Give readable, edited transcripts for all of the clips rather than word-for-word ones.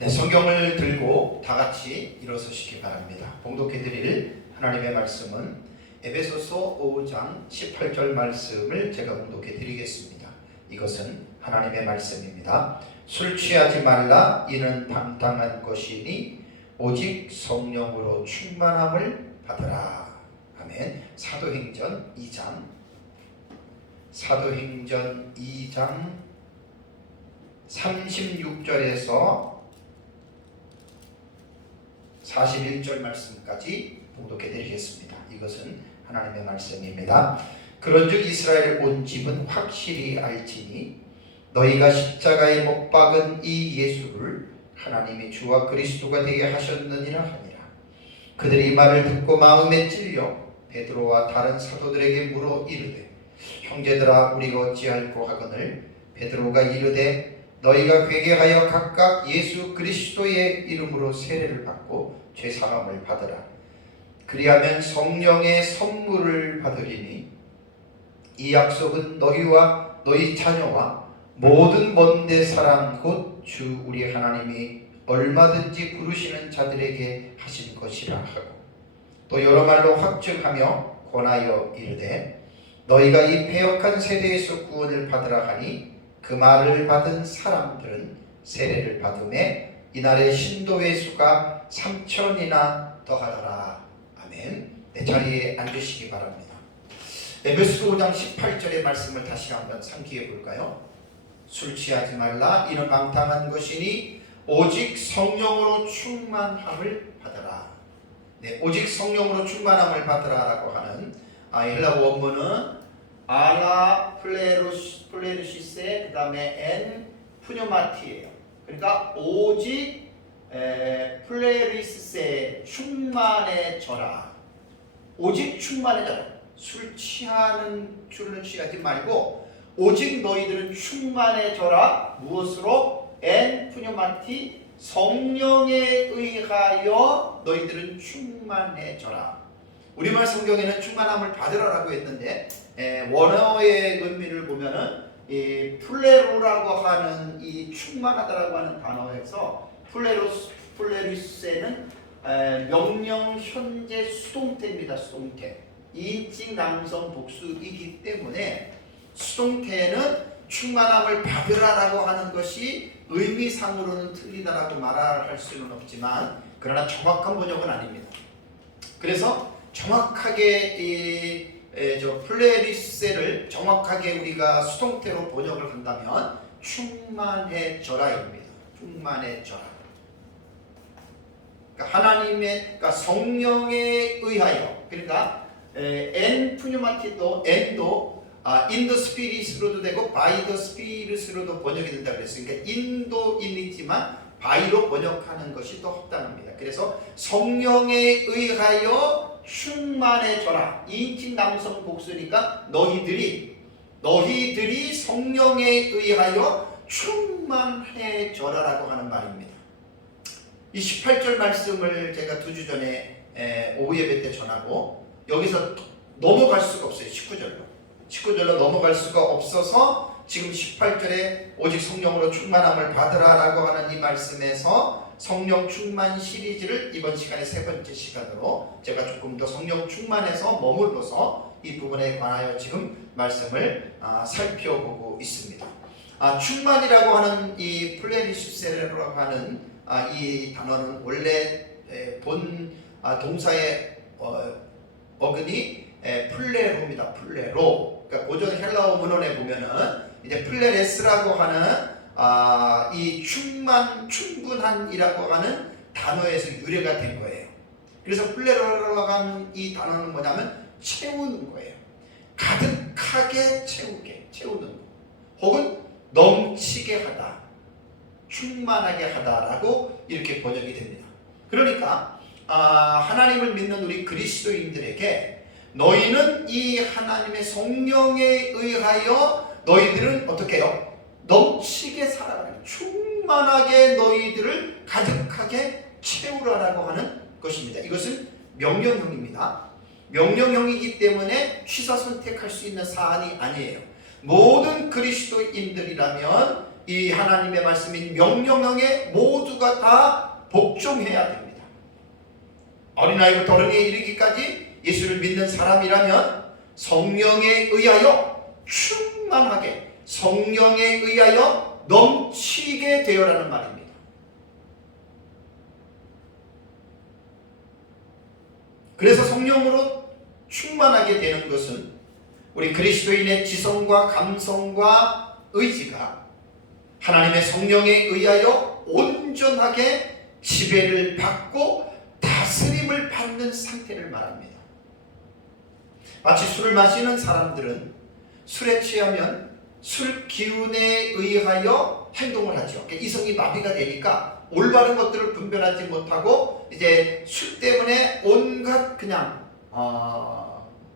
네, 성경을 들고 다 같이 일어서시기 바랍니다. 봉독해 드릴 하나님의 말씀은 에베소서 5장 18절 말씀을 제가 봉독해 드리겠습니다. 이것은 하나님의 말씀입니다. 술 취하지 말라, 이는 방탕한 것이니 오직 성령으로 충만함을 받으라. 아멘. 사도행전 2장 36절에서 41절 말씀까지 봉독해 드리겠습니다. 이것은 하나님의 말씀입니다. 그런즉 이스라엘 온 집은 확실히 알지니 너희가 십자가에 못 박은 이 예수를 하나님이 주와 그리스도가 되게 하셨느니라 하니라. 그들이 이 말을 듣고 마음에 찔려 베드로와 다른 사도들에게 물어 이르되, 형제들아, 우리가 어찌할꼬 하거늘 베드로가 이르되, 너희가 회개하여 각각 예수 그리스도의 이름으로 세례를 받고 죄사함을 받으라. 그리하면 성령의 선물을 받으리니 이 약속은 너희와 너희 자녀와 모든 먼데 사람 곧 주 우리 하나님이 얼마든지 부르시는 자들에게 하신 것이라 하고, 또 여러 말로 확증하며 권하여 이르되, 너희가 이 패역한 세대에서 구원을 받으라 하니 그 말을 받은 사람들은 세례를 받음에 이날의 신도의 수가 3,000이나 더하더라. 아멘. 내 자리에 앉으시기 바랍니다. 에베소서 5장 18절의 말씀을 다시 한번 상기해 볼까요? 술 취하지 말라, 이는 방탕한 것이니 오직 성령으로 충만함을 받으라. 네, 오직 성령으로 충만함을 받으라라고 하는 헬라어 원문은 아라 플레루시세 그 다음에 엔 푸뇨마티예요. 그러니까 오직 플레리스세 충만해져라. 오직 충만해져라. 술 취하는 줄은 취하지 말고 오직 너희들은 충만해져라. 무엇으로? 엔 푸뇨마티, 성령에 의하여 너희들은 충만해져라. 우리말 성경에는 충만함을 받으라라고 했는데 원어의 의미를 보면은 이 플레로라고 하는 이 충만하다라고 하는 단어에서 플레루스에는 명령 현재 수동태입니다. 수동태. 2인칭 남성 복수이기 때문에 수동태는 충만함을 받으라라고 하는 것이 의미상으로는 틀리다라고 말할 수는 없지만, 그러나 정확한 번역은 아닙니다. 그래서 정확하게 플레리스를 정확하게 우리가 수동태로 번역을 한다면 충만해져라입니다. 충만해져라. 그러니까 성령에 의하여, 그러니까 엔 푸뉴마티도 엔도 in the spirit으로도 되고 by the spirit으로도 번역이 된다 그랬으니까 인도인이지만 by로 번역하는 것이 더 합당합니다. 그래서 성령에 의하여 충만해져라. 2인칭 남성 복수니까 너희들이 성령에 의하여 충만해져라라고 하는 말입니다. 이 18절 말씀을 제가 2주 전에 오후 예배 때 전하고 여기서 넘어갈 수가 없어요. 19절로 넘어갈 수가 없어서 지금 18절에 오직 성령으로 충만함을 받으라라고 하는 이 말씀에서 성령 충만 시리즈를 이번 시간에 3번째 시간으로 제가 조금 더 성령 충만해서 머물러서 이 부분에 관하여 지금 말씀을 살펴보고 있습니다. 충만이라고 하는 이 플레리슈세라고 하는 이 단어는 원래 본 동사의 어근이 플레로입니다. 플레로. 그러니까 고전 헬라어 문헌에 보면은 이제 플레레스라고 하는 이 충분한이라고 하는 단어에서 유래가 된 거예요. 그래서 플레로라고 하는 이 단어는 뭐냐면 채우는 거예요. 가득하게 채우는 거. 혹은 넘치게 하다, 충만하게 하다라고 이렇게 번역이 됩니다. 그러니까 하나님을 믿는 우리 그리스도인들에게 너희는 이 하나님의 성령에 의하여 너희들은 어떻게 해요? 넘치게 살아가는, 충만하게 너희들을 가득하게 채우라라고 하는 것입니다. 이것은 명령형입니다. 명령형이기 때문에 취사 선택할 수 있는 사안이 아니에요. 모든 그리스도인들이라면 이 하나님의 말씀인 명령형에 모두가 다 복종해야 됩니다. 어린아이부터 어른에 이르기까지 예수를 믿는 사람이라면 성령에 의하여 충만하게, 성령에 의하여 넘치게 되어라는 말입니다. 그래서 성령으로 충만하게 되는 것은 우리 그리스도인의 지성과 감성과 의지가 하나님의 성령에 의하여 온전하게 지배를 받고 다스림을 받는 상태를 말합니다. 마치 술을 마시는 사람들은 술에 취하면 술 기운에 의하여 행동을 하죠. 이성이 마비가 되니까 올바른 것들을 분별하지 못하고 이제 술 때문에 온갖 그냥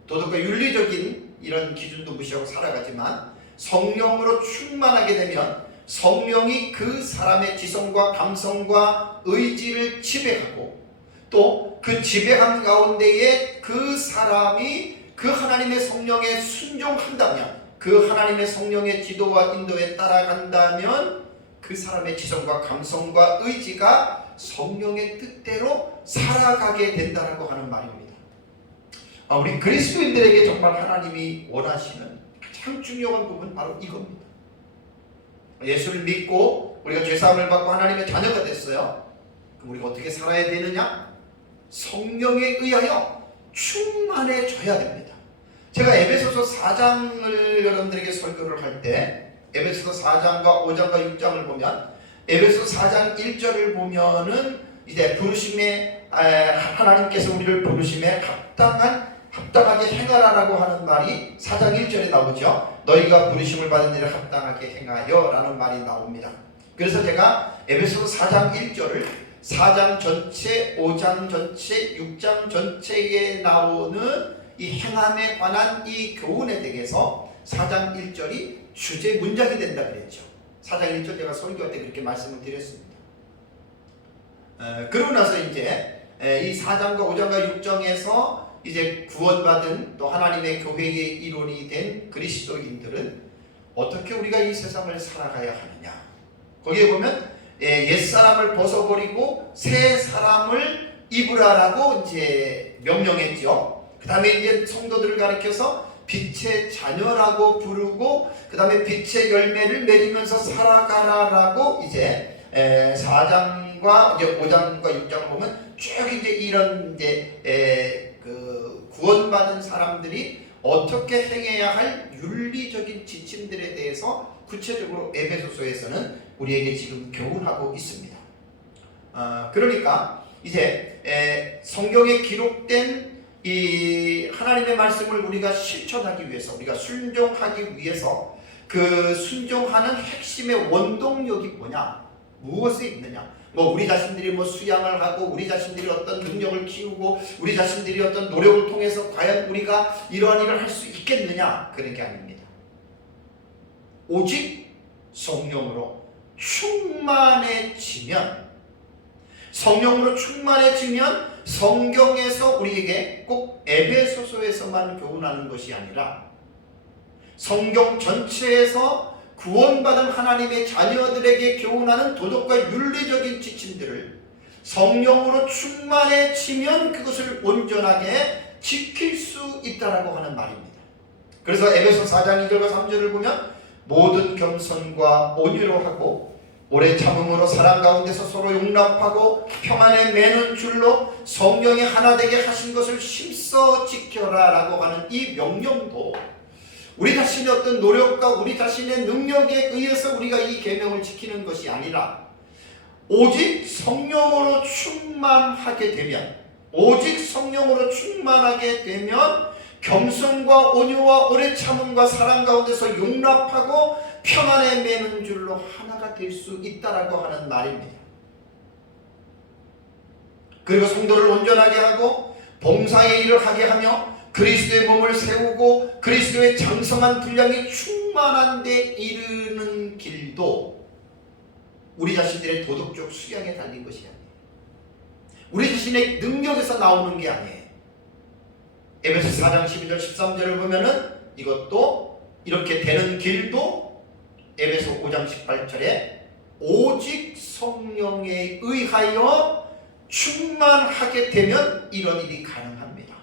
도덕과 윤리적인 이런 기준도 무시하고 살아가지만, 성령으로 충만하게 되면 성령이 그 사람의 지성과 감성과 의지를 지배하고, 또 그 지배함 가운데에 그 사람이 그 하나님의 성령에 순종한다면, 그 하나님의 성령의 지도와 인도에 따라간다면 그 사람의 지성과 감성과 의지가 성령의 뜻대로 살아가게 된다고 하는 말입니다. 우리 그리스도인들에게 정말 하나님이 원하시는 가장 중요한 부분 바로 이겁니다. 예수를 믿고 우리가 죄사함을 받고 하나님의 자녀가 됐어요. 그럼 우리가 어떻게 살아야 되느냐? 성령에 의하여 충만해져야 됩니다. 제가 에베소서 4장을 여러분들에게 설교를 할 때 에베소서 4장과 5장과 6장을 보면, 에베소서 4장 1절을 보면은 이제 부르심에 하나님께서 우리를 부르심에 합당하게 행하라라고 하는 말이 4장 1절에 나오죠. 너희가 부르심을 받은 일을 합당하게 행하여 라는 말이 나옵니다. 그래서 제가 에베소서 4장 1절을 4장 전체, 5장 전체, 6장 전체에 나오는 이 행함에 관한 이 교훈에 대해서 4장 1절이 주제 문장이 된다 그랬죠. 4장 1절 제가 설교할 때 그렇게 말씀을 드렸습니다. 그러고 나서 이제 이 4장과 5장과 6장에서 이제 구원받은 또 하나님의 교회의 일원이 된 그리스도인들은 어떻게 우리가 이 세상을 살아가야 하느냐. 거기에 보면 옛사람을 벗어버리고 새 사람을 입으라라고 이제 명령했죠. 그 다음에 이제 성도들을 가리켜서 빛의 자녀라고 부르고, 그 다음에 빛의 열매를 맺으면서 살아가라라고 이제 4장과 이제 5장과 6장을 보면 쭉 이제 이런 이제 그 구원받은 사람들이 어떻게 행해야 할 윤리적인 지침들에 대해서 구체적으로 에베소서에서는 우리에게 지금 교훈하고 있습니다. 그러니까 이제 성경에 기록된 이 하나님의 말씀을 우리가 실천하기 위해서, 우리가 순종하기 위해서 그 순종하는 핵심의 원동력이 뭐냐, 무엇에 있느냐. 우리 자신들이 수양을 하고 우리 자신들이 어떤 능력을 키우고 우리 자신들이 어떤 노력을 통해서 과연 우리가 이러한 일을 할 수 있겠느냐, 그런 게 아닙니다. 오직 성령으로 충만해지면, 성경에서 우리에게 꼭 에베소서에서만 교훈하는 것이 아니라 성경 전체에서 구원받은 하나님의 자녀들에게 교훈하는 도덕과 윤리적인 지침들을 성령으로 충만해지면 그것을 온전하게 지킬 수 있다라고 하는 말입니다. 그래서 에베소 4장 2절과 3절을 보면 모든 겸손과 온유로 하고 오래 참음으로 사랑 가운데서 서로 용납하고 평안에 매는 줄로 성령이 하나 되게 하신 것을 힘써 지켜라 라고 하는 이 명령도 우리 자신의 어떤 노력과 우리 자신의 능력에 의해서 우리가 이 계명을 지키는 것이 아니라 오직 성령으로 충만하게 되면, 오직 성령으로 충만하게 되면 겸손과 온유와 오래 참음과 사랑 가운데서 용납하고 평안에 매는 줄로 하나가 될 수 있다라고 하는 말입니다. 그리고 성도를 온전하게 하고 봉사의 일을 하게 하며 그리스도의 몸을 세우고 그리스도의 장성한 분량이 충만한 데 이르는 길도 우리 자신들의 도덕적 수양에 달린 것이 아니에요. 우리 자신의 능력에서 나오는 게 아니에요. 에베소 4장 12절 13절을 보면은 이것도 이렇게 되는 길도 에베소 5장 18절에 오직 성령에 의하여 충만하게 되면 이런 일이 가능합니다.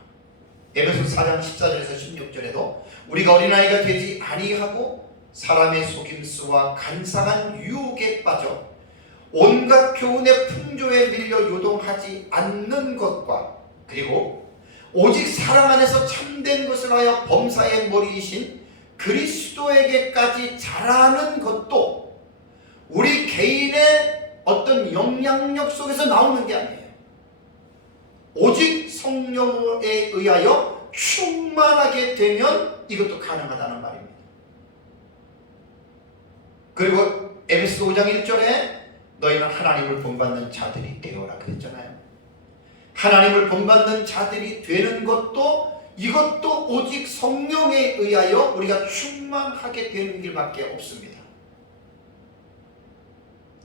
에베소 4장 14절에서 16절에도 우리가 어린아이가 되지 아니하고 사람의 속임수와 간사한 유혹에 빠져 온갖 교훈의 풍조에 밀려 요동하지 않는 것과 그리고 오직 사랑 안에서 참된 것을 하여 범사의 머리이신 그리스도에게까지 자라는 것도 우리 개인의 어떤 영향력 속에서 나오는 게 아니에요. 오직 성령에 의하여 충만하게 되면 이것도 가능하다는 말입니다. 그리고 에베소 5장 1절에 너희는 하나님을 본받는 자들이 되어라 그랬잖아요. 하나님을 본받는 자들이 되는 것도 이것도 오직 성령에 의하여 우리가 충만하게 되는 길밖에 없습니다.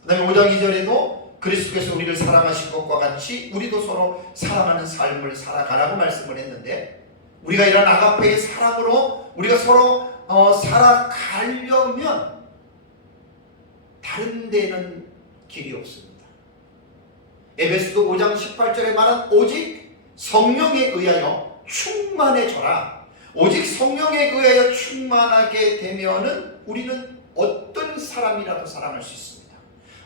그 다음에 5장 2절에도 그리스도께서 우리를 사랑하신 것과 같이 우리도 서로 사랑하는 삶을 살아가라고 말씀을 했는데, 우리가 이런 아가페의 사랑으로 우리가 서로 살아가려면 다른 데는 길이 없습니다. 에베소서 5장 18절에 말한 오직 성령에 의하여 충만해져라. 오직 성령에 의하여 충만하게 되면은 우리는 어떤 사람이라도 사랑할 수 있습니다.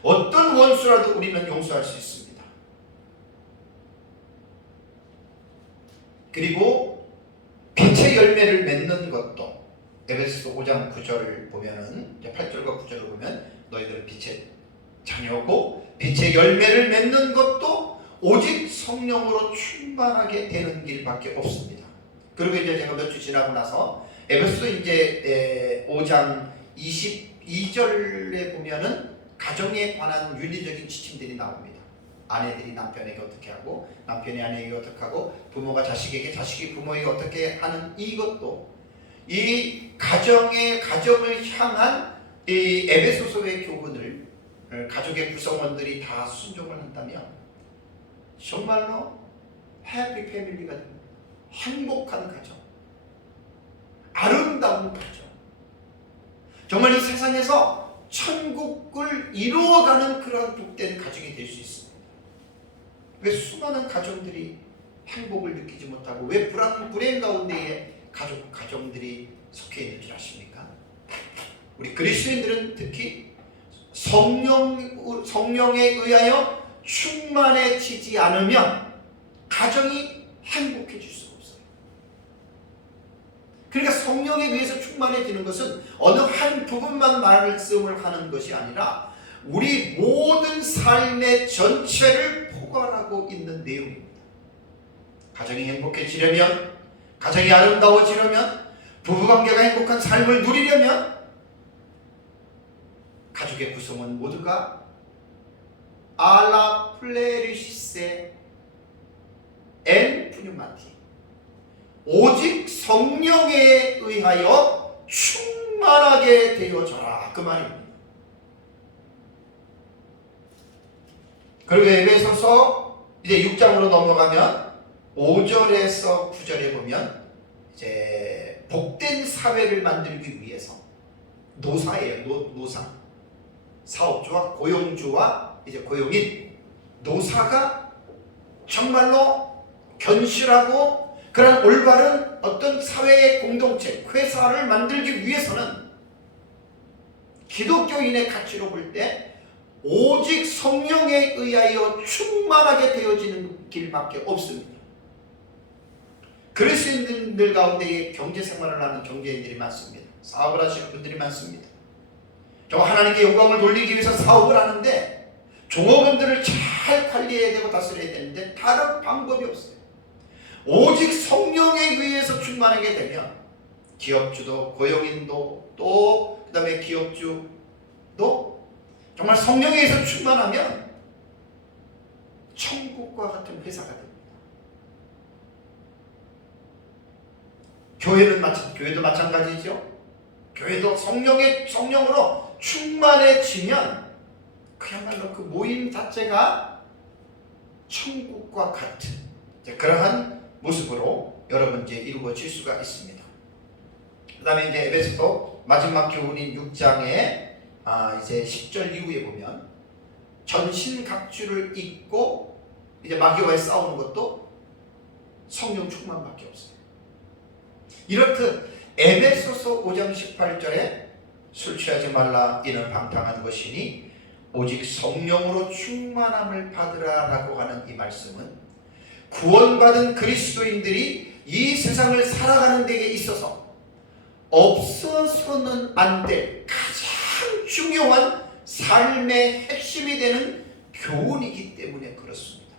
어떤 원수라도 우리는 용서할 수 있습니다. 그리고 빛의 열매를 맺는 것도 에베소서 5장 9절을 보면은 8절과 9절을 보면 너희들은 빛의 자녀고 빛의 열매를 맺는 것도 오직 성령으로 충만하게 되는 길밖에 없습니다. 그리고 이제 제가 몇 주 지나고 나서 에베소서 이제 5장 22절에 보면은 가정에 관한 윤리적인 지침들이 나옵니다. 아내들이 남편에게 어떻게 하고 남편이 아내에게 어떻게 하고 부모가 자식에게 자식이 부모에게 어떻게 하는 이것도 이 가정을 향한 이 에베소서의 교훈을 가족의 구성원들이 다 순종을 한다면 정말로 해피 패밀리가 됩니다. 행복한 가정, 아름다운 가정, 정말 이 세상에서 천국을 이루어가는 그런 복된 가정이 될 수 있습니다. 왜 수많은 가정들이 행복을 느끼지 못하고 왜 불행 가운데에 가정들이 속해 있는 줄 아십니까? 우리 그리스도인들은 특히 성령에 의하여 충만해지지 않으면 가정이 행복해질 수가 없어요. 그러니까 성령에 의해서 충만해지는 것은 어느 한 부분만 말씀을 하는 것이 아니라 우리 모든 삶의 전체를 포괄하고 있는 내용입니다. 가정이 행복해지려면, 가정이 아름다워지려면, 부부관계가 행복한 삶을 누리려면 가족의 구성원 모두가 알라 플레리시세 엔 푸뉴마티 오직 성령에 의하여 충만하게 되어져라 그 말입니다. 그리고 에베소서 이제 6장으로 넘어가면 5절에서 9절에 보면 이제 복된 사회를 만들기 위해서 노사예요. 노사. 사업주와 고용주와 이제 고용인 노사가 정말로 견실하고 그런 올바른 어떤 사회의 공동체, 회사를 만들기 위해서는 기독교인의 가치로 볼 때 오직 성령에 의하여 충만하게 되어지는 길밖에 없습니다. 그리스도인들 가운데에 경제생활을 하는 경제인들이 많습니다. 사업을 하시는 분들이 많습니다. 정말 하나님께 영광을 돌리기 위해서 사업을 하는데 종업원들을 잘 관리해야 되고 다스려야 되는데 다른 방법이 없어요. 오직 성령에 의해서 충만하게 되면 기업주도 고용인도 또 그 다음에 기업주도 정말 성령에 의해서 충만하면 천국과 같은 회사가 됩니다. 교회도 마찬가지죠. 교회도 성령으로 충만해지면 그야말로 그 모임 자체가 천국과 같은 그러한 모습으로 여러분 이제 이루어질 수가 있습니다. 그 다음에 이제 에베소서 마지막 교훈인 6장에 이제 10절 이후에 보면 전신각주를 입고 이제 마귀와의 싸우는 것도 성령 충만밖에 없어요. 이렇듯 에베소서 5장 18절에 술 취하지 말라 이는 방탕한 것이니 오직 성령으로 충만함을 받으라라고 하는 이 말씀은 구원받은 그리스도인들이 이 세상을 살아가는 데에 있어서 없어서는 안 될 가장 중요한 삶의 핵심이 되는 교훈이기 때문에 그렇습니다.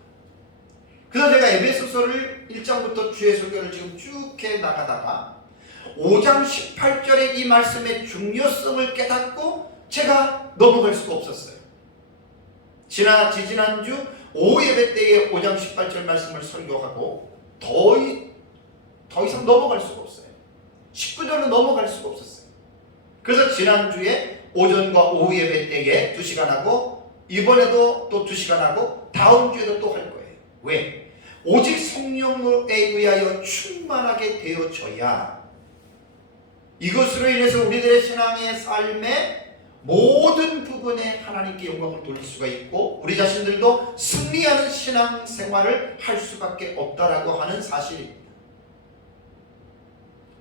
그래서 제가 에베소서를 1장부터 주의 설교를 지금 쭉 해 나가다가 5장 18절의 이 말씀의 중요성을 깨닫고 제가 넘어갈 수가 없었어요. 지난주 오후 예배 때에 5장 18절 말씀을 설교하고 더 이상 넘어갈 수가 없어요. 19절은 넘어갈 수가 없었어요. 그래서 지난주에 오전과 오후 예배 때에 2시간 하고 이번에도 또 2시간 하고 다음 주에도 또 할 거예요. 왜? 오직 성령에 의하여 충만하게 되어져야 이것으로 인해서 우리들의 신앙의 삶의 모든 부분에 하나님께 영광을 돌릴 수가 있고 우리 자신들도 승리하는 신앙 생활을 할 수밖에 없다라고 하는 사실입니다.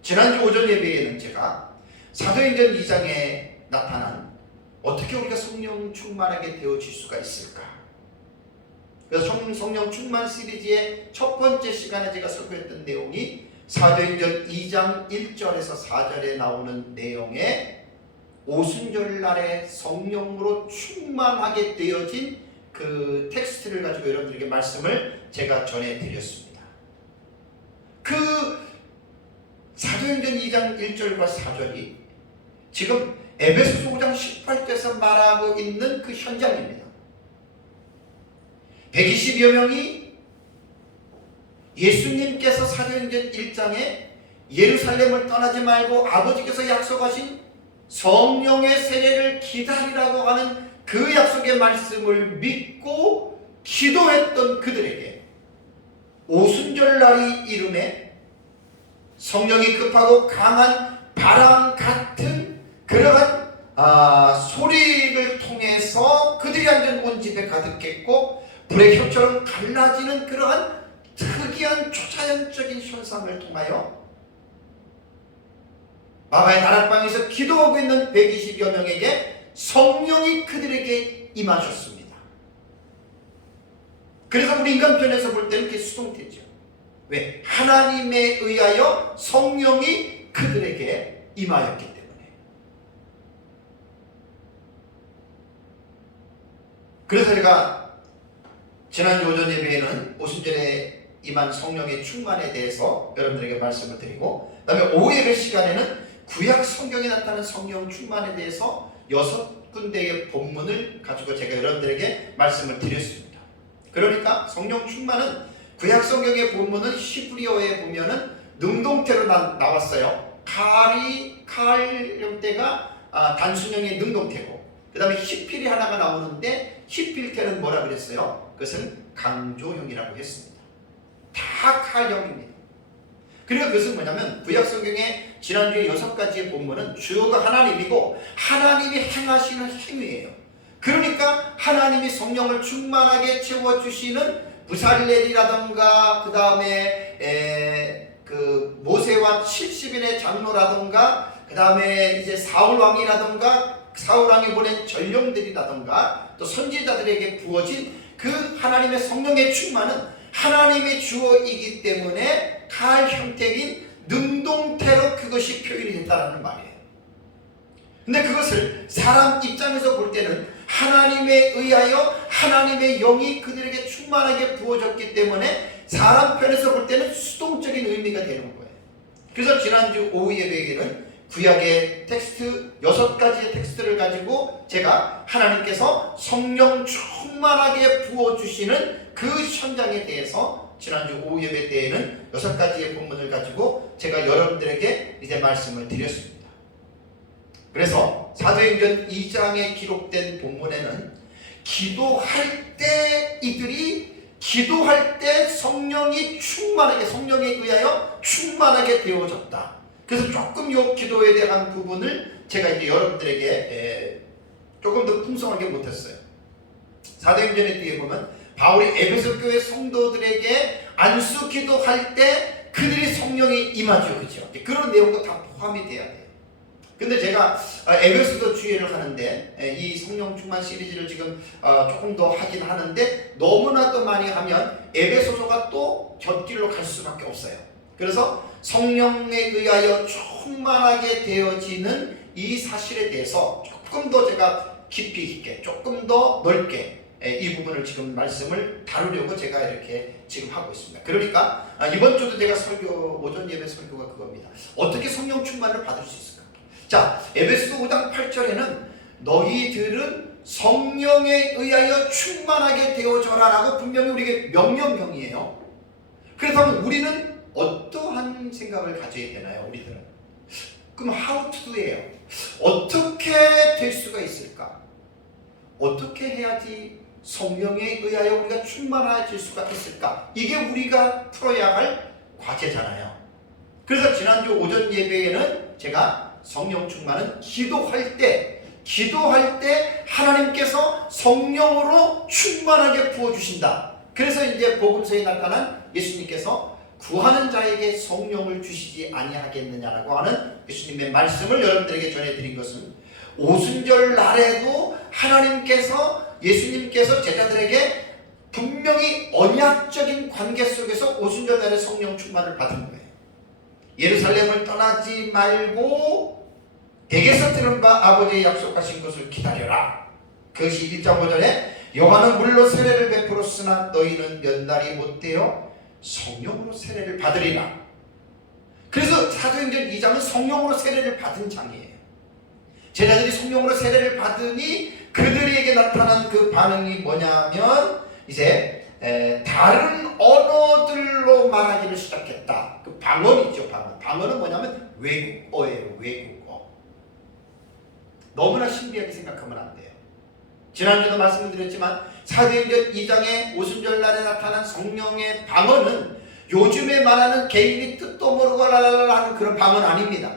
지난주 오전 예배에는 제가 사도행전 2장에 나타난 어떻게 우리가 성령 충만하게 되어질 수가 있을까? 그래서 성령 충만 시리즈의 첫 번째 시간에 제가 설교했던 내용이 사도행전 2장 1절에서 4절에 나오는 내용의 오순절날에 성령으로 충만하게 되어진 그 텍스트를 가지고 여러분들에게 말씀을 제가 전해드렸습니다. 그 사도행전 2장 1절과 4절이 지금 에베소서 5장 18절에서 말하고 있는 그 현장입니다. 120여 명이 예수님께서 사도행전 1장에 예루살렘을 떠나지 말고 아버지께서 약속하신 성령의 세례를 기다리라고 하는 그 약속의 말씀을 믿고 기도했던 그들에게 오순절날이 이름에 성령이 급하고 강한 바람 같은 그러한 소리를 통해서 그들이 앉은 온 집에 가득했고 불의 혀처럼 갈라지는 그러한 특이한 초자연적인 현상을 통하여 마가의 다락방에서 기도하고 있는 120여 명에게 성령이 그들에게 임하셨습니다. 그래서 우리 인간편에서 볼 때는 그게 수동태죠. 왜? 하나님에 의하여 성령이 그들에게 임하였기 때문에. 그래서 제가 지난주 오전 예배에는 오순절에 임한 성령의 충만에 대해서 여러분들에게 말씀을 드리고 그 다음에 오후 예배 시간에는 구약 성경에 나타나는 성령 충만에 대해서 6군데의 본문을 가지고 제가 여러분들에게 말씀을 드렸습니다. 그러니까 성령 충만은 구약 성경의 본문은 히브리어에 보면은 능동태로 나왔어요. 칼 형태가 단순형의 능동태고 그 다음에 히필이 하나가 나오는데 히필태는 뭐라 그랬어요? 그것은 강조형이라고 했습니다. 다 칼형입니다. 그리고 그것은 뭐냐면 구약 성경의 지난주에 6가지의 본문은 주어가 하나님이고 하나님이 행하시는 행위예요. 그러니까 하나님이 성령을 충만하게 채워주시는 부살렐이라던가 그 다음에 그 모세와 70인의 장로라던가 그 다음에 이제 사울 왕이라던가 사울 왕이 보낸 전령들이라던가 또 선지자들에게 부어진 그 하나님의 성령의 충만은 하나님의 주어이기 때문에 칼 형태인 능동태로 그것이 표현이 됐다는 말이에요. 근데 그것을 사람 입장에서 볼 때는 하나님에 의하여 하나님의 영이 그들에게 충만하게 부어졌기 때문에 사람 편에서 볼 때는 수동적인 의미가 되는 거예요. 그래서 지난주 오후 예배에는 구약의 텍스트 6가지의 텍스트를 가지고 제가 하나님께서 성령 충만하게 부어주시는 그 현장에 대해서 지난주 오후 예배 때에는 6가지의 본문을 가지고 제가 여러분들에게 이제 말씀을 드렸습니다. 그래서 사도행전 2장에 기록된 본문에는 기도할 때 이들이 기도할 때 성령이 충만하게 성령에 의하여 충만하게 되어졌다. 그래서 조금 요 기도에 대한 부분을 제가 이제 여러분들에게 조금 더 풍성하게 못했어요. 사도행전에 뒤에 보면 바울이 에베소 교회 성도들에게 안수 기도할 때 그들이 성령이 임하죠. 그렇죠? 그런 내용도 다 포함이 돼야 돼요. 근데 제가 에베소서 주의를 하는데 이 성령 충만 시리즈를 지금 조금 더 하긴 하는데 너무나도 많이 하면 에베소서가 또 곁길로 갈 수밖에 없어요. 그래서 성령에 의하여 충만하게 되어지는 이 사실에 대해서 조금 더 제가 깊이 있게 조금 더 넓게 이 부분을 지금 말씀을 다루려고 제가 이렇게 지금 하고 있습니다. 그러니까 이번 주도 제가 설교 오전 예배 설교가 그겁니다. 어떻게 성령 충만을 받을 수 있을까? 자, 에베소서 5장 8절에는 너희들은 성령에 의하여 충만하게 되어져라 라고 분명히 우리에게 명령이에요. 그렇다면 우리는 어떠한 생각을 가져야 되나요? 우리들은 그럼 how to do예요. 어떻게 될 수가 있을까? 어떻게 해야지 성령에 의하여 우리가 충만해질 수가 있을까? 이게 우리가 풀어야 할 과제잖아요. 그래서 지난주 오전 예배에는 제가 성령 충만은 기도할 때 하나님께서 성령으로 충만하게 부어주신다. 그래서 이제 복음서에 나타난 예수님께서 구하는 자에게 성령을 주시지 아니하겠느냐라고 하는 예수님의 말씀을 여러분들에게 전해드린 것은 오순절 날에도 예수님께서 제자들에게 분명히 언약적인 관계 속에서 오순절 날에 성령 충만을 받은 거예요. 예루살렘을 떠나지 말고 댁에서 들은 바 아버지의 약속하신 것을 기다려라. 그것이 1장 5절에 요한은 물로 세례를 베풀었으나 너희는 몇 날이 못되어 성령으로 세례를 받으리라. 그래서 사도행전 2장은 성령으로 세례를 받은 장이에요. 제자들이 성령으로 세례를 받으니 그들에게 나타난 그 반응이 뭐냐면 이제 다른 언어들로 말하기를 시작했다. 그 방언이죠. 방언은 뭐냐면 외국어예요. 외국어. 너무나 신비하게 생각하면 안 돼요. 지난주도 말씀을 드렸지만 사도행전 2장의 오순절 날에 나타난 성령의 방언은 요즘에 말하는 개인이 뜻도 모르고 랄랄라 하는 그런 방언 아닙니다.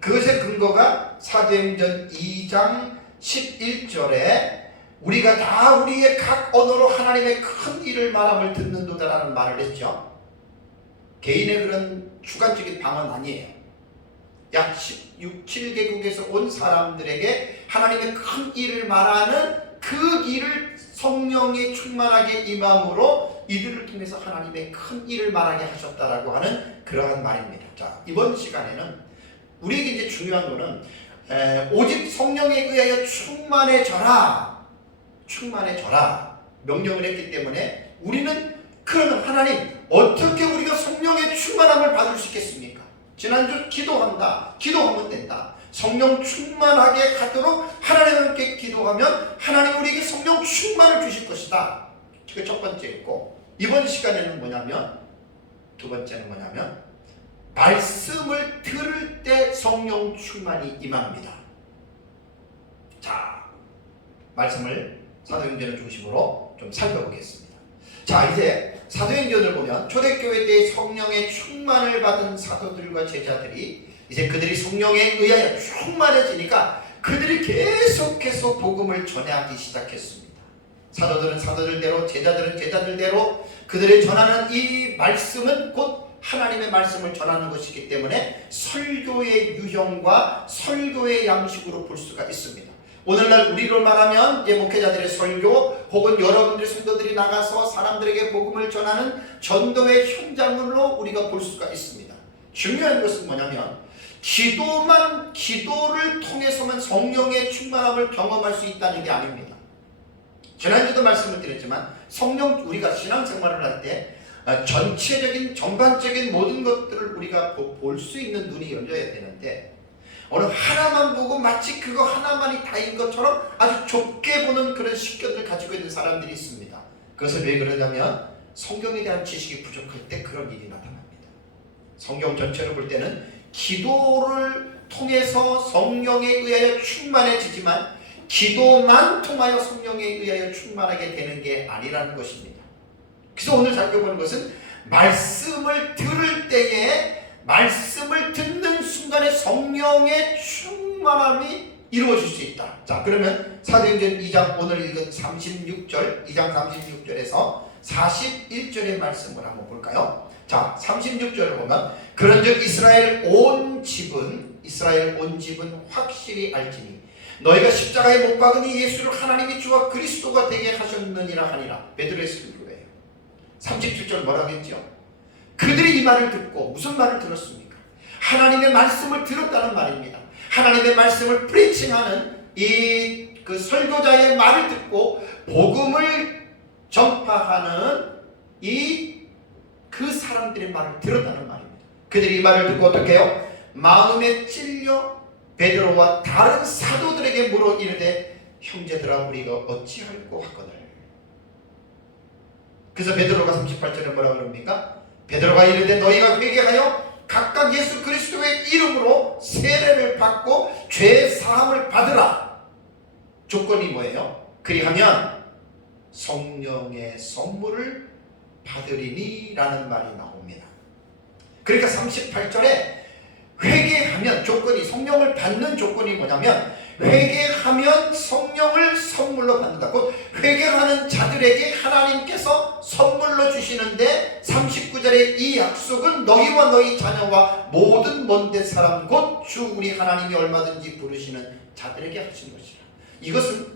그것의 근거가 사도행전 2장 11절에 우리가 다 우리의 각 언어로 하나님의 큰 일을 말함을 듣는도다라는 말을 했죠. 개인의 그런 주관적인 방언 아니에요. 약 16, 7개국에서 온 사람들에게 하나님의 큰 일을 말하는 그 일을 성령이 충만하게 임함으로 이들을 통해서 하나님의 큰 일을 말하게 하셨다라고 하는 그러한 말입니다. 자, 이번 시간에는 우리에게 이제 중요한 거는 오직 성령에 의하여 충만해져라 명령을 했기 때문에 우리는 그러면 하나님 어떻게 우리가 성령의 충만함을 받을 수 있겠습니까? 지난주 기도하면 된다. 성령 충만하게 가도록 하나님께 기도하면 하나님 우리에게 성령 충만을 주실 것이다. 그게 첫 번째였고, 이번 시간에는 뭐냐면 두 번째는 뭐냐면 말씀을 들을 때 성령 충만이 임합니다. 자, 말씀을 사도행전을 중심으로 좀 살펴보겠습니다. 자, 이제 사도행전을 보면 초대교회 때 성령의 충만을 받은 사도들과 제자들이 이제 그들이 성령에 의하여 충만해지니까 그들이 계속해서 복음을 전하기 시작했습니다. 사도들은 사도들대로, 제자들은 제자들대로 그들이 전하는 이 말씀은 곧 하나님의 말씀을 전하는 것이기 때문에 설교의 유형과 설교의 양식으로 볼 수가 있습니다. 오늘날 우리로 말하면 목회자들의 설교 혹은 여러분들의 성도들이 나가서 사람들에게 복음을 전하는 전도의 현장으로 우리가 볼 수가 있습니다. 중요한 것은 뭐냐면 기도를 통해서만 성령의 충만함을 경험할 수 있다는 게 아닙니다. 지난주도 말씀을 드렸지만 우리가 신앙생활을 할 때 전체적인 전반적인 모든 것들을 우리가 볼 수 있는 눈이 열려야 되는데 어느 하나만 보고 마치 그거 하나만이 다인 것처럼 아주 좁게 보는 그런 식견을 가지고 있는 사람들이 있습니다. 그것은 왜 그러냐면 성경에 대한 지식이 부족할 때 그런 일이 나타납니다. 성경 전체를 볼 때는 기도를 통해서 성령에 의하여 충만해지지만 기도만 통하여 성령에 의하여 충만하게 되는 게 아니라는 것입니다. 그래서 오늘 살펴보는 것은 말씀을 들을 때에 말씀을 듣는 순간에 성령의 충만함이 이루어질 수 있다. 자, 그러면 사도행전 2장 오늘 읽은 36절, 2장 36절에서 41절의 말씀을 한번 볼까요? 자, 36절을 보면 그런즉 이스라엘 온 집은 확실히 알지니 너희가 십자가에 못 박으니 예수를 하나님이 주와 그리스도가 되게 하셨느니라 하니라. 베드로의 설교예요. 37절 뭐라고 했죠? 그들이 이 말을 듣고 무슨 말을 들었습니까? 하나님의 말씀을 들었다는 말입니다. 하나님의 말씀을 프리칭하는 그 설교자의 말을 듣고 복음을 전파하는 그 사람들의 말을 들었다는 말입니다. 그들이 이 말을 듣고 어떻게 해요? 마음에 찔려 베드로와 다른 사도들에게 물어 이르되 형제들아 우리가 어찌할꼬 하거늘. 그래서 베드로가 38절에 뭐라고 그럽니까? 베드로가 이르되 너희가 회개하여 각각 예수 그리스도의 이름으로 세례를 받고 죄 사함을 받으라. 조건이 뭐예요? 그리하면 성령의 선물을 받으리니 라는 말이 나옵니다. 그러니까 38절에 회개하면 조건이, 성령을 받는 조건이 뭐냐면 회개하면 성령을 선물로 받는다. 곧 회개하는 자들에게 하나님께서 선물로 주시는데 39절에 이 약속은 너희와 너희 자녀와 모든 먼데 사람 곧 주 우리 하나님이 얼마든지 부르시는 자들에게 하신 것이라. 이것은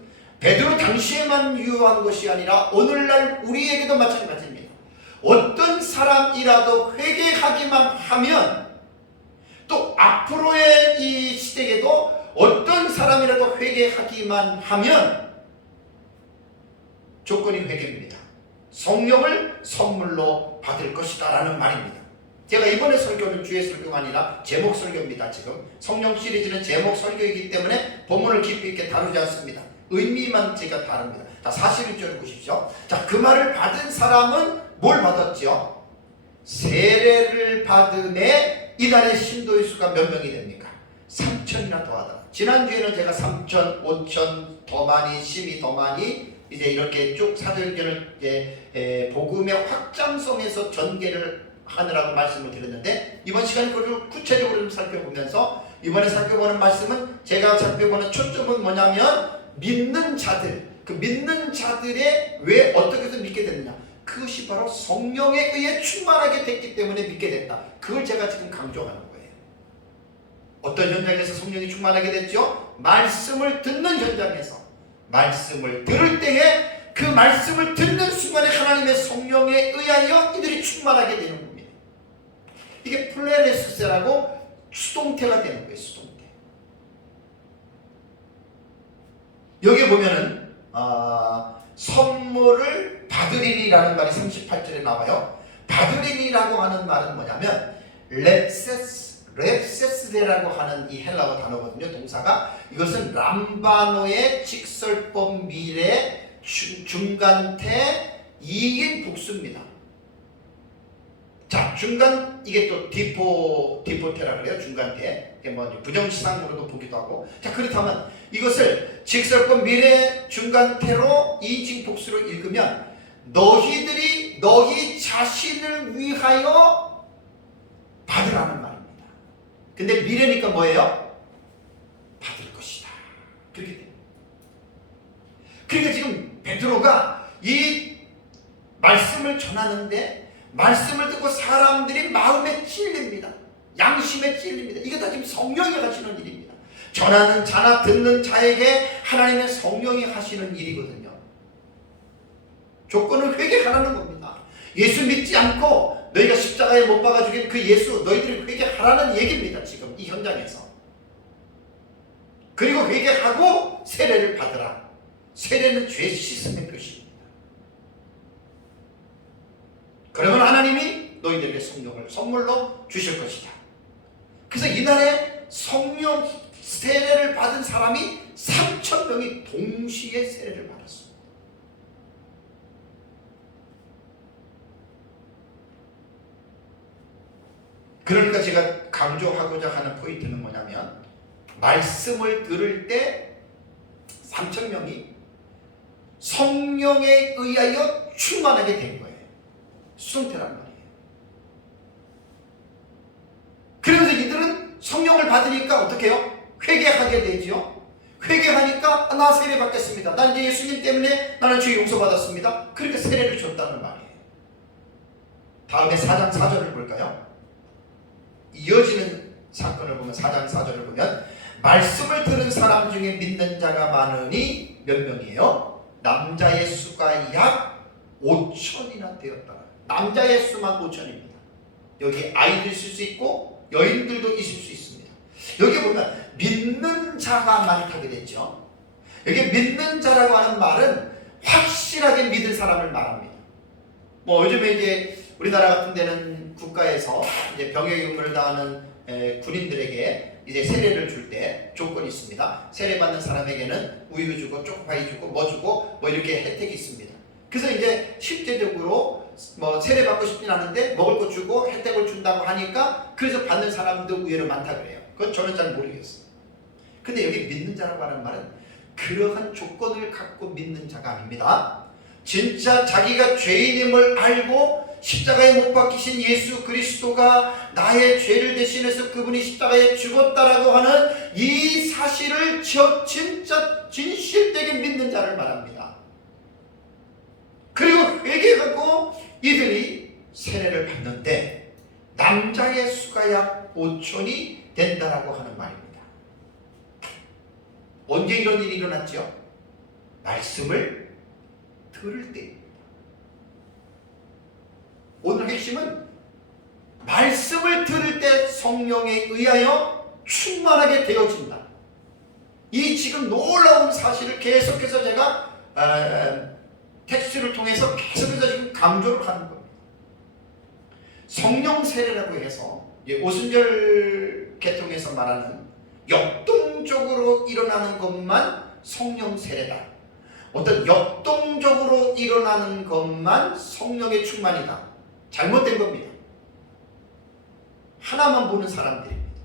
베드로 당시에만 유효한 것이 아니라 오늘날 우리에게도 마찬가지입니다. 어떤 사람이라도 회개하기만 하면 또 앞으로의 이 시대에도 어떤 사람이라도 회개하기만 하면 조건이 회개입니다. 성령을 선물로 받을 것이다 라는 말입니다. 제가 이번에 설교는 주의 설교가 아니라 제목 설교입니다. 지금 성령 시리즈는 제목 설교이기 때문에 본문을 깊이 있게 다루지 않습니다. 의미만 제가 다룹니다. 자, 41절을 보십시오. 자, 그 말을 받은 사람은 뭘 받았죠? 세례를 받음에 이달의 신도의 수가 몇 명이 됩니까? 3천이나 더하다. 지난주에는 제가 3천, 5천, 더 많이, 심이 더 많이 이제 이렇게 쭉 사도행전을 이제 복음의 확장성에서 전개를 하느라고 말씀을 드렸는데 이번 시간에 그걸 구체적으로 좀 살펴보면서 이번에 살펴보는 말씀은 제가 살펴보는 초점은 뭐냐면 믿는 자들, 그 믿는 자들의 왜 어떻게 해서 믿게 됐느냐, 그것이 바로 성령에 의해 충만하게 됐기 때문에 믿게 됐다. 그걸 제가 지금 강조하는 거예요. 어떤 현장에서 성령이 충만하게 됐죠? 말씀을 듣는 현장에서 말씀을 들을 때에 그 말씀을 듣는 순간에 하나님의 성령에 의하여 이들이 충만하게 되는 겁니다. 이게 플레레스세라고 수동태가 되는 거예요. 수동태. 여기 보면은 선물을 받으리니라는 말이 38절에 나와요. 받으리니라고 하는 말은 뭐냐면 렙세스라고 하는 이 헬라어 단어거든요. 동사가. 이것은 람바노의 직설법 미래 중간태 이인 복수입니다. 자, 중간, 이게 또 디포테라 그래요. 중간태. 이게 뭐 부정시상으로도 보기도 하고. 자, 그렇다면 이것을 직설법 미래 중간태로 이진 복수로 읽으면 너희들이 너희 자신을 위하여 받으라는 말입니다. 근데 미래니까 뭐예요? 받을 것이다. 그렇게 돼요. 그러니까 지금 베드로가 이 말씀을 전하는데 말씀을 듣고 사람들이 마음에 찔립니다. 양심에 찔립니다. 이게 다 지금 성령이 하시는 일입니다. 전하는 자나 듣는 자에게 하나님의 성령이 하시는 일이거든요. 조건은 회개하라는 겁니다. 예수 믿지 않고 너희가 십자가에 못 박아 죽인 그 예수 너희들이 회개하라는 얘기입니다. 지금 이 현장에서. 그리고 회개하고 세례를 받으라. 세례는 죄 씻음의 것입니다. 그러면 하나님이 너희들에게 성령을 선물로 주실 것이다. 그래서 이날에 성령 세례를 받은 사람이 3,000명이 동시에 세례를 받았습니다. 그러니까 제가 강조하고자 하는 포인트는 뭐냐면 말씀을 들을 때 3,000명이 성령에 의하여 충만하게 된 거예요. 수동태란 말이에요. 그러면서 이들은 성령을 받으니까 어떻게 해요? 회개하게 되죠. 회개하니까 나 세례 받겠습니다. 난 이제 예수님 때문에 나는 죄 용서받았습니다. 그러니까 세례를 줬다는 말이에요. 다음에 4장 4절을 볼까요? 이어지는 사건을 보면 4장 4절을 보면 말씀을 들은 사람 중에 믿는 자가 많으니 몇 명이에요? 남자의 수가 약 5천이나 되었다. 남자의 수만 5천입니다. 여기 아이도 있을 수 있고 여인들도 있을 수 있습니다. 여기 보면 믿는 자가 많다게 됐죠. 여기 믿는 자라고 하는 말은 확실하게 믿을 사람을 말합니다. 뭐 요즘에 이제 우리나라 같은 데는 국가에서 이제 병역임무를 다하는 군인들에게 이제 세례를 줄 때 조건이 있습니다. 세례 받는 사람에게는 우유 주고 초코파이 주고 뭐 주고 뭐 이렇게 혜택이 있습니다. 그래서 이제 실제적으로 뭐 세례 받고 싶진 않은데 먹을 거 주고 혜택을 준다고 하니까 그래서 받는 사람도 의외로 많다 그래요. 그건 저는 잘 모르겠어요. 근데 여기 믿는 자라고 하는 말은 그러한 조건을 갖고 믿는 자가 아닙니다. 진짜 자기가 죄인임을 알고 십자가에 못 박히신 예수 그리스도가 나의 죄를 대신해서 그분이 십자가에 죽었다라고 하는 이 사실을 진짜 진실되게 믿는 자를 말합니다. 그리고 회개하고 이들이 세례를 받는데 남자의 수가 약 5천이 된다라고 하는 말입니다. 언제 이런 일이 일어났죠? 말씀을 들을 때입니다. 오늘 핵심은 말씀을 들을 때 성령에 의하여 충만하게 되어진다. 이 지금 놀라운 사실을 계속해서 제가 텍스트를 통해서 계속해서 지금 강조를 하는 겁니다. 성령 세례라고 해서 오순절 계통에서 말하는 역동적으로 일어나는 것만 성령 세례다. 어떤 역동적으로 일어나는 것만 성령의 충만이다. 잘못된 겁니다. 하나만 보는 사람들입니다.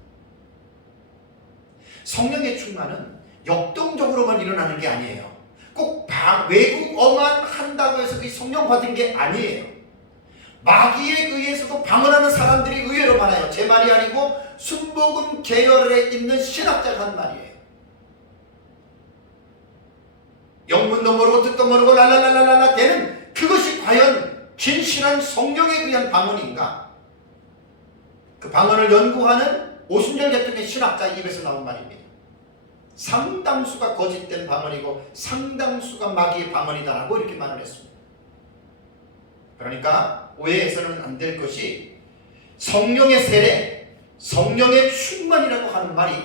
성령의 충만은 역동적으로만 일어나는 게 아니에요. 꼭 외국어만 한다고 해서 그게 성령 받은 게 아니에요. 마귀에 의해서도 방언하는 사람들이 의외로 많아요. 제 말이 아니고 순복음 계열에 있는 신학자가 한 말이에요. 영문도 모르고 뜻도 모르고 랄랄랄랄라 되는 그것이 과연 진실한 성령에 의한 방언인가? 그 방언을 연구하는 오순절 계통의 신학자 입에서 나온 말입니다. 상당수가 거짓된 방언이고 상당수가 마귀의 방언이다라고 이렇게 말을 했습니다. 그러니까 오해해서는 안 될 것이 성령의 세례, 성령의 충만이라고 하는 말이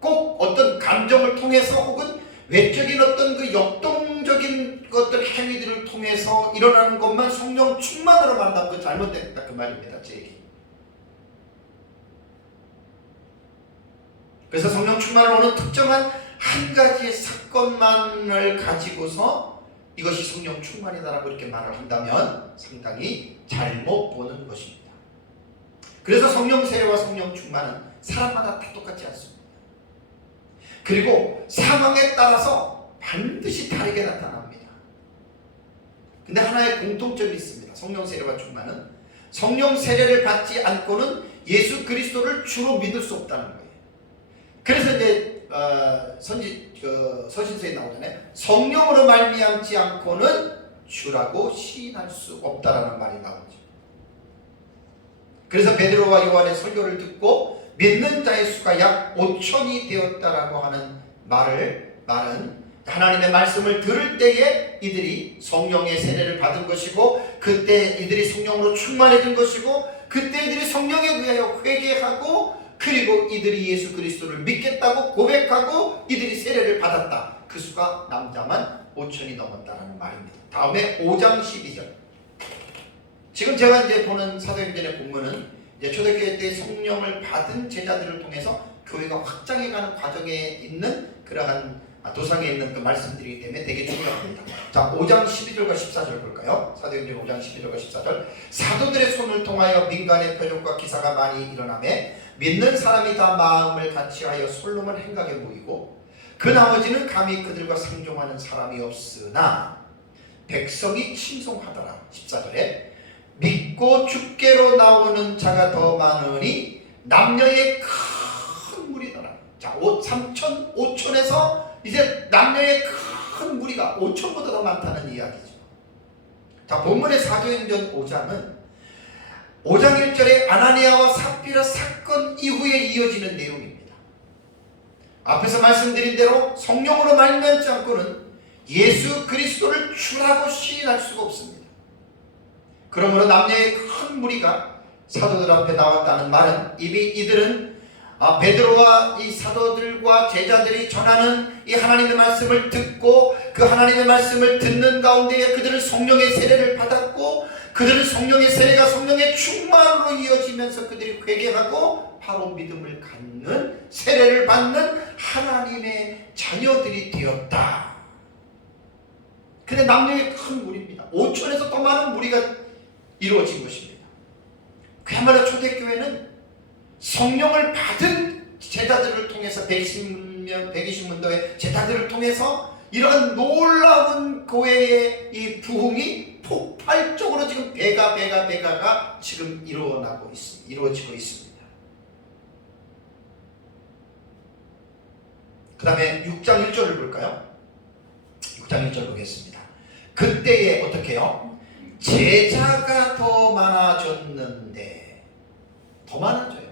꼭 어떤 감정을 통해서 혹은 외적인 어떤 그 역동적인 어떤 행위들을 통해서 일어나는 것만 성령 충만으로 말한다는 건 잘못됐다 그 말입니다. 제 얘기. 그래서 성령 충만을 오는 특정한 한 가지의 사건만을 가지고서 이것이 성령 충만이다라고 이렇게 말을 한다면 상당히 잘못 보는 것입니다. 그래서 성령 세례와 성령 충만은 사람마다 다 똑같지 않습니다. 그리고 상황에 따라서 반드시 다르게 나타납니다. 근데 하나의 공통점이 있습니다. 성령 세례와 충만은 성령 세례를 받지 않고는 예수 그리스도를 주로 믿을 수 없다는 거예요. 그래서 이제 서신서에 나오잖아요. 성령으로 말미암지 않고는 주라고 시인할 수 없다라는 말이 나오죠. 그래서 베드로와 요한의 설교를 듣고 믿는 자의 수가 약 5천이 되었다라고 하는 말은 하나님의 말씀을 들을 때에 이들이 성령의 세례를 받은 것이고 그때 이들이 성령으로 충만해진 것이고 그때 이들이 성령에 의하여 회개하고 그리고 이들이 예수 그리스도를 믿겠다고 고백하고 이들이 세례를 받았다. 그 수가 남자만 5천이 넘었다는 말입니다. 다음에 5장 12절. 지금 제가 이제 보는 사도행전의 본문은 이제 초대교회 때 성령을 받은 제자들을 통해서 교회가 확장해가는 과정에 있는 그러한 도상에 있는 그 말씀들이기 때문에 되게 중요합니다. 자, 5장 12절과 14절 볼까요? 사도행전 5장 12절과 14절. 사도들의 손을 통하여 민간의 표적과 기사가 많이 일어나매 믿는 사람이 다 마음을 같이하여 솔로몬 행각에 모이고 그 나머지는 감히 그들과 상종하는 사람이 없으나 백성이 칭송하더라. 14절에 믿고 주께로 나오는 자가 더 많으니 남녀의 큰 무리더라. 자, 3천, 5천에서 이제 남녀의 큰 무리가 5천보다 더 많다는 이야기죠. 자, 본문의 사도행전 5장은 5장 1절에 아나니아와 삽비라 사건 이후에 이어지는 내용입니다. 앞에서 말씀드린 대로 성령으로 말미암지 않고는 예수 그리스도를 주라고 시인할 수가 없습니다. 그러므로 남녀의 큰 무리가 사도들 앞에 나왔다는 말은 이미 이들은 베드로와 이 사도들과 제자들이 전하는 이 하나님의 말씀을 듣고 그 하나님의 말씀을 듣는 가운데에 그들은 성령의 세례를 받았고 그들은 성령의 세례가 성령의 충만으로 이어지면서 그들이 회개하고 바로 믿음을 갖는 세례를 받는 하나님의 자녀들이 되었다. 근데 남녀의 큰 무리입니다. 5천에서 더 많은 무리가 이루어진 것입니다. 그야말로 초대교회는 성령을 받은 제자들을 통해서 120문도의 제자들을 통해서 이런 놀라운 교회의 이 부흥이 폭발적으로 지금 배가가 지금 이루어지고 있습니다. 그 다음에 6장 1절을 볼까요? 6장 1절 보겠습니다. 그때에 어떻게 해요? 제자가 더 많아졌는데, 더 많아져요.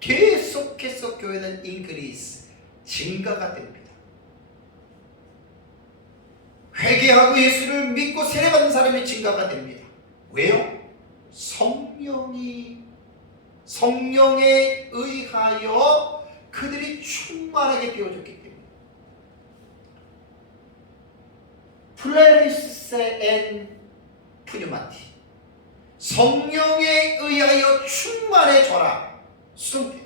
계속해서 교회는 increase, 증가가 됩니다. 회개하고 예수를 믿고 세례받는 사람이 증가가 됩니다. 왜요? 성령에 의하여 그들이 충만하게 되어졌기 때문에. 플레리스세 앤 푸뉴마티, 성령에 의하여 충만해져라. 수동태.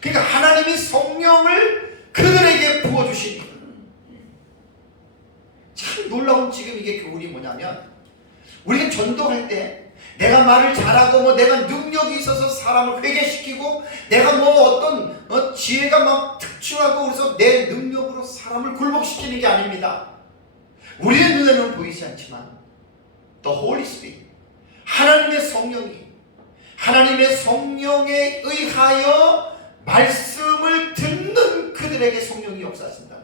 그러니까 하나님이 성령을 그들에게 부어주시니, 참 놀라운 지금 이게 교훈이 뭐냐면, 우리가 전도할 때 내가 말을 잘하고 내가 능력이 있어서 사람을 회개시키고 내가 어떤 지혜가 막 특출하고 그래서 내 능력으로 사람을 굴복시키는 게 아닙니다. 우리의 눈에는 보이지 않지만 The Holy Spirit, 하나님의 성령에 의하여 말씀을 듣는 그들에게 성령이 역사하신다.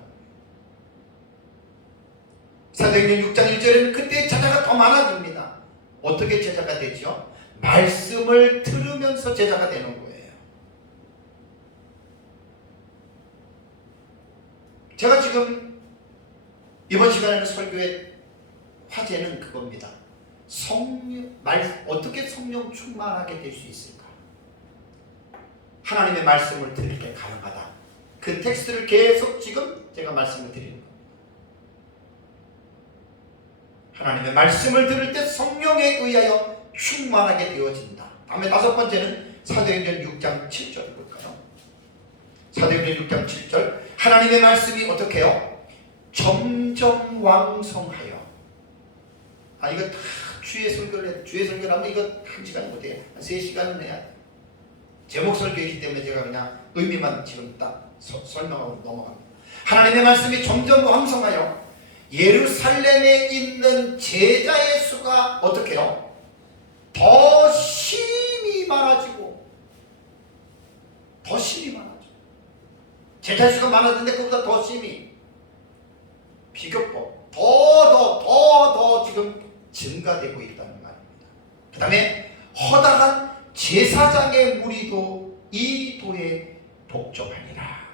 사도행전 6장 1절에는 그때 제자가 더 많아집니다. 어떻게 제자가 되죠? 말씀을 들으면서 제자가 되는 거예요. 제가 지금 이번 시간에는 설교의 화제는 그겁니다. 어떻게 성령 충만하게 될 수 있을까? 하나님의 말씀을 들을 때 가능하다. 그 텍스트를 계속 지금 제가 말씀을 드리는 겁니다. 하나님의 말씀을 들을 때 성령에 의하여 충만하게 되어진다. 다음에 5번째는 사도행전 6장 7절을 볼까요? 사도행전 6장 7절, 하나님의 말씀이 어떻게 해요? 점점 왕성하여. 이거 다 주의 설교를 하면 이거 1시간 못해요. 3시간은 해야 돼요. 제목 설교이기 때문에 제가 그냥 의미만 지금 딱 설명하고 넘어갑니다. 하나님의 말씀이 점점 왕성하여 예루살렘에 있는 제자의 수가 어떻게 해요? 더 심히 많아지고, 제자의 수가 많아지는데 그보다 더 심히 비교법 더 지금 증가되고 있다는 말입니다. 그 다음에 허다한 제사장의 무리도 이 도에 복종하니라.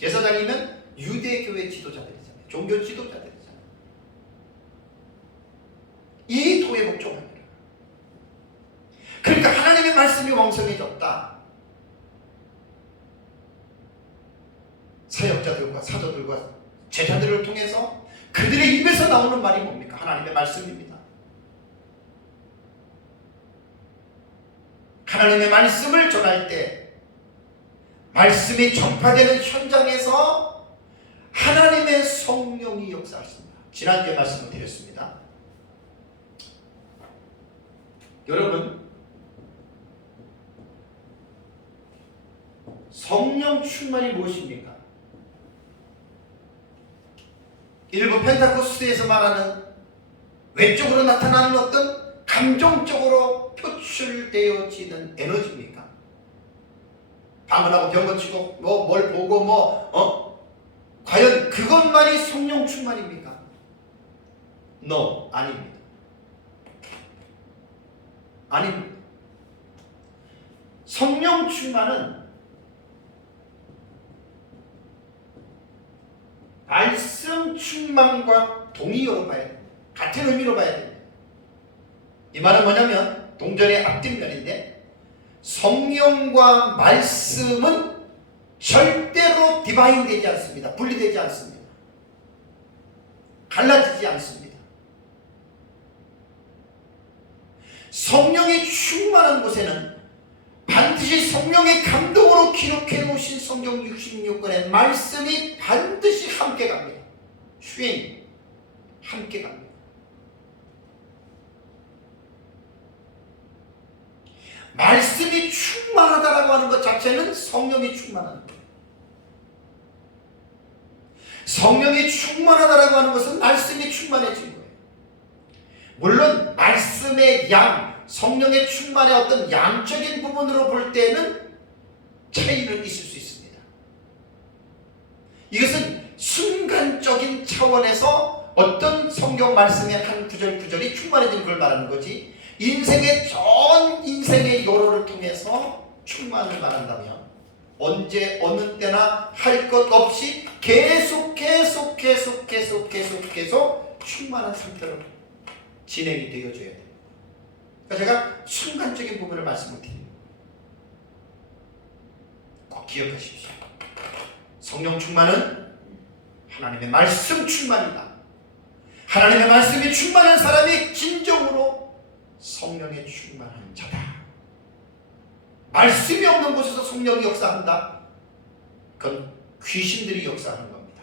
제사장이면 유대교회 지도자들이잖아요. 종교 지도자들이잖아요. 이 도에 복종합니다. 그러니까 하나님의 말씀이 왕성해졌다. 사역자들과 사도들과 제자들을 통해서 그들의 입에서 나오는 말이 뭡니까? 하나님의 말씀입니다. 하나님의 말씀을 전할 때 말씀이 전파되는 현장에서 하나님의 성령이 역사하십니다. 지난주에 말씀을 드렸습니다. 여러분, 성령 충만이 무엇입니까? 일부 펜타코스트에서 말하는 외적으로 나타나는 어떤 감정적으로 표출되어지는 에너지입니까? 방언하고 병 고치고 뭘 보고 과연 그것만이 성령 충만입니까? No, 아닙니다. 아닙니다. 성령 충만은 말씀 충만과 동의어로 봐야 됩니다. 같은 의미로 봐야 됩니다. 이 말은 뭐냐면 동전의 앞뒷면인데, 성령과 말씀은 절대로 디바인 되지 않습니다. 분리되지 않습니다. 갈라지지 않습니다. 성령이 충만한 곳에는 반드시 성령의 감동으로 기록해 놓으신 성경 66권의 말씀이 반드시 함께 갑니다. 주인이 함께 갑니다. 말씀이 충만하다라고 하는 것 자체는 성령이 충만한 거예요. 성령이 충만하다라고 하는 것은 말씀이 충만해진 거예요. 물론 말씀의 양, 성령의 충만의 어떤 양적인 부분으로 볼 때는 차이는 있을 수 있습니다. 이것은 순간적인 차원에서 어떤 성경 말씀의 한 구절 구절이 충만해진 걸 말하는 거지, 인생의 전 인생의 여로를 통해서 충만을 말한다면 언제 어느 때나 할 것 없이 계속 충만한 상태로 진행이 되어줘야 돼요. 그러니까 제가 순간적인 부분을 말씀을 드립니다. 꼭 기억하십시오. 성령 충만은 하나님의 말씀 충만이다. 하나님의 말씀이 충만한 사람이 진정으로 성령에 충만한 자다. 말씀이 없는 곳에서 성령이 역사한다? 그건 귀신들이 역사하는 겁니다.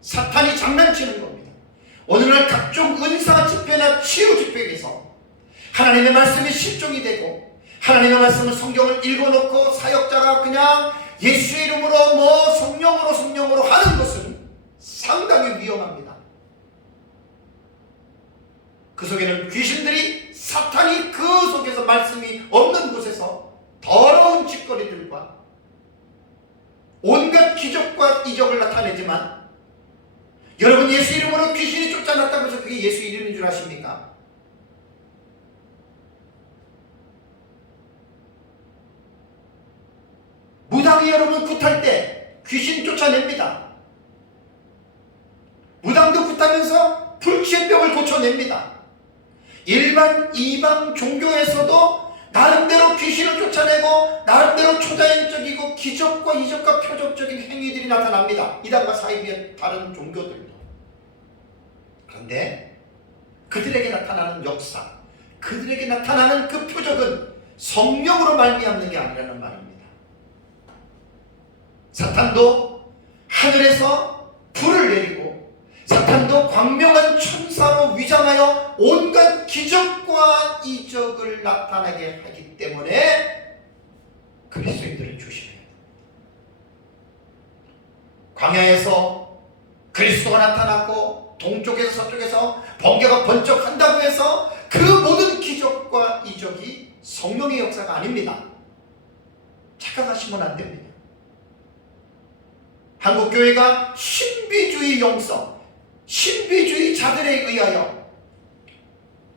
사탄이 장난치는 겁니다. 오늘날 각종 은사 집회나 치유 집회에서 하나님의 말씀이 실종이 되고, 하나님의 말씀은 성경을 읽어놓고 사역자가 그냥 예수의 이름으로 성령으로 하는 것은 상당히 위험합니다. 그 속에는 귀신들이, 사탄이 그 속에서 말씀이 없는 곳에서 더러운 짓거리들과 온갖 기적과 이적을 나타내지만, 여러분 예수 이름으로 귀신이 쫓아났다고 해서 그게 예수 이름인 줄 아십니까? 무당이 여러분 굿할 때 귀신 쫓아냅니다. 무당도 굿하면서 불치의 병을 고쳐냅니다. 일반 이방 종교에서도 나름대로 귀신을 쫓아내고 나름대로 초자연적이고 기적과 이적과 표적적인 행위들이 나타납니다. 이단과 사이비의 다른 종교들도. 그런데 그들에게 나타나는 역사, 그들에게 나타나는 그 표적은 성령으로 말미암는 게 아니라는 말입니다. 사탄도 하늘에서 불을 내리고, 사탄도 광명한 천사로 위장하여 온갖 기적과 이적을 나타나게 하기 때문에 그리스도인들은 조심해야 됩니다. 광야에서 그리스도가 나타났고 동쪽에서 서쪽에서 번개가 번쩍한다고 해서 그 모든 기적과 이적이 성령의 역사가 아닙니다. 착각하시면 안 됩니다. 한국교회가 신비주의 영성, 신비주의자들에 의하여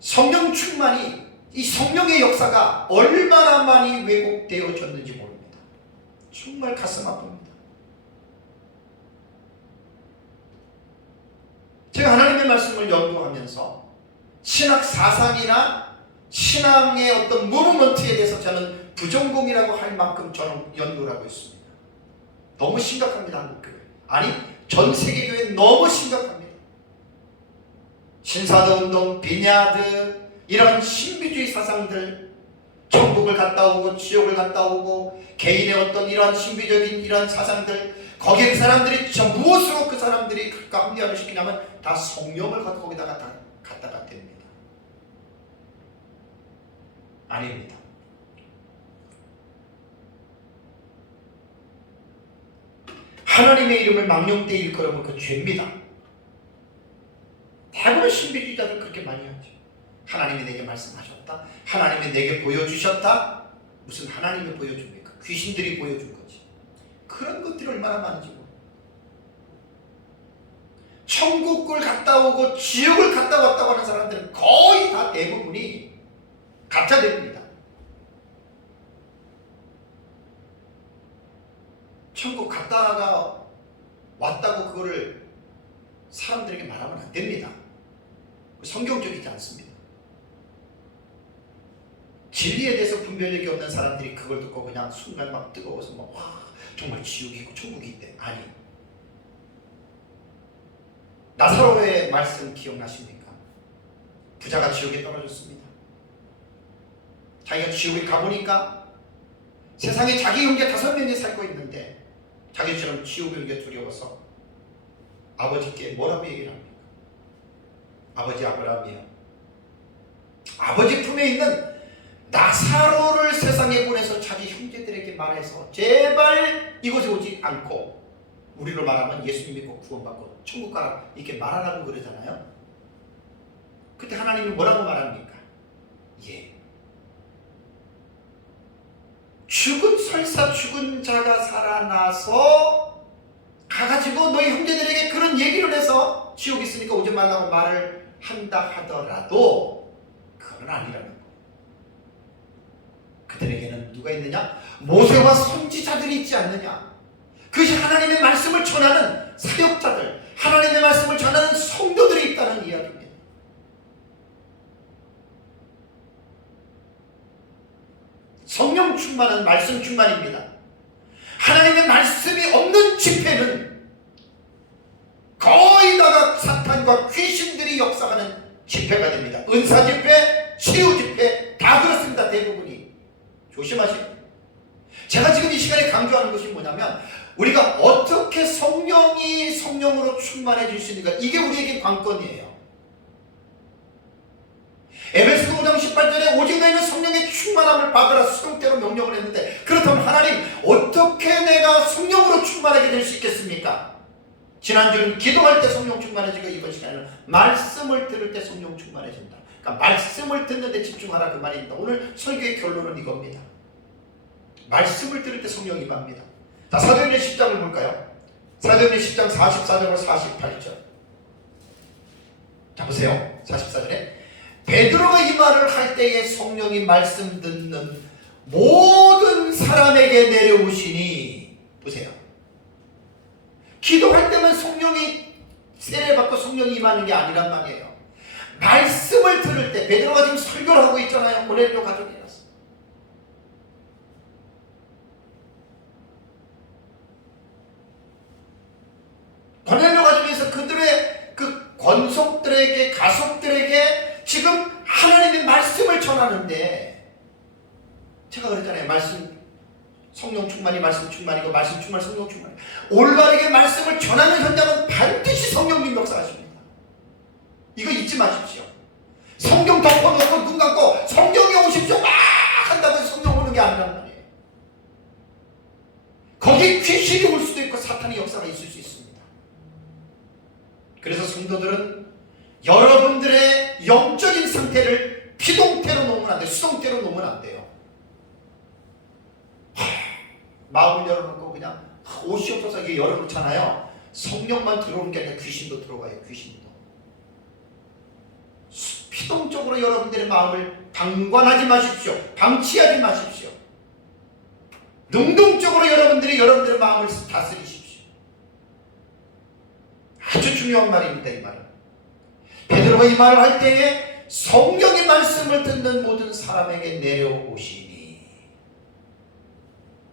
성령 충만이, 이 성령의 역사가 얼마나 많이 왜곡되어졌는지 모릅니다. 정말 가슴 아픕니다. 제가 하나님의 말씀을 연구하면서 신학 사상이나 신앙의 어떤 무브먼트에 대해서 저는 부전공이라고 할 만큼 저는 연구를 하고 있습니다. 너무 심각합니다. 한국교회. 아니 전 세계교회 너무 심각합니다. 신사도 운동, 비냐드, 이런 신비주의 사상들, 천국을 갔다 오고 지옥을 갔다 오고 개인의 어떤 이러한 신비적인 이러한 사상들, 거기에 그 사람들이 무엇으로 그 사람들이 합리화를 시키냐면 다 성령을 거기다가 다 갖다가 댑니다. 아닙니다. 하나님의 이름을 망령되이 일컬으면 그 죄입니다. 대부분 신비주의자들은 그렇게 많이 하죠. 하나님이 내게 말씀하셨다, 하나님이 내게 보여주셨다. 무슨 하나님이 보여줍니까? 귀신들이 보여준 거지. 그런 것들이 얼마나 많은지 몰라. 천국을 갔다 오고 지옥을 갔다 왔다고 하는 사람들은 거의 다 대부분이 가짜들입니다. 천국 갔다가 왔다고 그거를 사람들에게 말하면 안 됩니다. 성경적이지 않습니다. 진리에 대해서 분별력이 없는 사람들이 그걸 듣고 그냥 순간 막 뜨거워서 막 와, 정말 지옥이 있고 천국이 있대. 아니, 나사로의 말씀 기억나십니까? 부자가 지옥에 떨어졌습니다. 자기가 지옥에 가보니까 세상에 자기 형제 5명이 살고 있는데 자기처럼 지옥에 오는 게 두려워서 아버지께 뭐라고 얘기를 합니까? 아버지 아브라함이요, 아버지 품에 있는 나사로를 세상에 보내서 자기 형제들에게 말해서 제발 이곳에 오지 않고, 우리로 말하면 예수님 믿고 구원받고 천국 가라 이렇게 말하라고 그러잖아요. 그때 하나님이 뭐라고 말합니까? 예, 설사 죽은 자가 살아나서 가가지고 너희 형제들에게 그런 얘기를 해서 지옥 있으니까 오지 말라고 말을 한다 하더라도 그건 아니라는 거예요. 그들에게는 누가 있느냐? 모세와 선지자들이 있지 않느냐? 그것이 하나님의 말씀을 전하는 사역자들, 하나님의 말씀을 전하는 성도들이 있다는 이야기입니다. 성령 충만은 말씀 충만입니다. 하나님의 말씀이 없는 집회는 거의 다가 사탄과 귀신들이 역사하는 집회가 됩니다. 은사 집회, 치유 집회 다 그렇습니다. 대부분이. 조심하십시오. 제가 지금 이 시간에 강조하는 것이 뭐냐면 우리가 어떻게 성령이 성령으로 충만해질 수 있는가, 이게 우리에게 관건이에요. 에베소서 5장 18절에 오직 너희는 성령의 충만함을 받으라 수동태로 명령을 했는데, 그렇다면 하나님 어떻게 내가 성령으로 충만하게 될 수 있겠습니까? 지난주는 기도할 때 성령 충만해지고 이번 시간에는 말씀을 들을 때 성령 충만해진다. 그러니까 말씀을 듣는 데 집중하라 그 말입니다. 오늘 설교의 결론은 이겁니다. 말씀을 들을 때 성령이 임합니다. 자, 사도행전 10장을 볼까요? 사도행전 10장 44절과 48절. 자, 보세요. 44절에 베드로가 이 말을 할 때에 성령이 말씀 듣는 모든 사람에게 내려오시니, 보세요. 기도할 때만 성령이 세례받고 성령이 임하는 게 아니란 말이에요. 말씀을 들을 때, 베드로가 지금 설교를 하고 있잖아요. 고넬료 가족이라서. 고넬료 가족에서 그들의 그 권속들에게, 가족들에게 지금 하나님의 말씀을 전하는데, 제가 그랬잖아요. 말씀 성령 충만이 말씀 충만이고 말씀 충만 성령 충만. 올바르게 말씀을 전하는 현장은 반드시 성령님 역사하십니다. 이거 잊지 마십시오. 성경 덮어놓고 눈 감고 성령이 오십시오 막 한다고 해서 성령 오는 게 아니란 말이에요. 거기 귀신이 올 수도 있고 사탄의 역사가 있을 수 있습니다. 그래서 성도들은 여러분들의 영적인 상태를 비동태로 놓으면 안 돼요. 수동태로 놓으면 안 돼요. 마음을 열어놓고 그냥 옷이 없어서 이게 열어놓잖아요. 성령만 들어오는 게 아니라 귀신도 들어가요. 귀신도. 피동적으로 여러분들의 마음을 방관하지 마십시오. 방치하지 마십시오. 능동적으로 여러분들의 마음을 다스리십시오. 아주 중요한 말입니다. 이 말은. 베드로가 이 말을 할 때에 성령의 말씀을 듣는 모든 사람에게 내려오시니,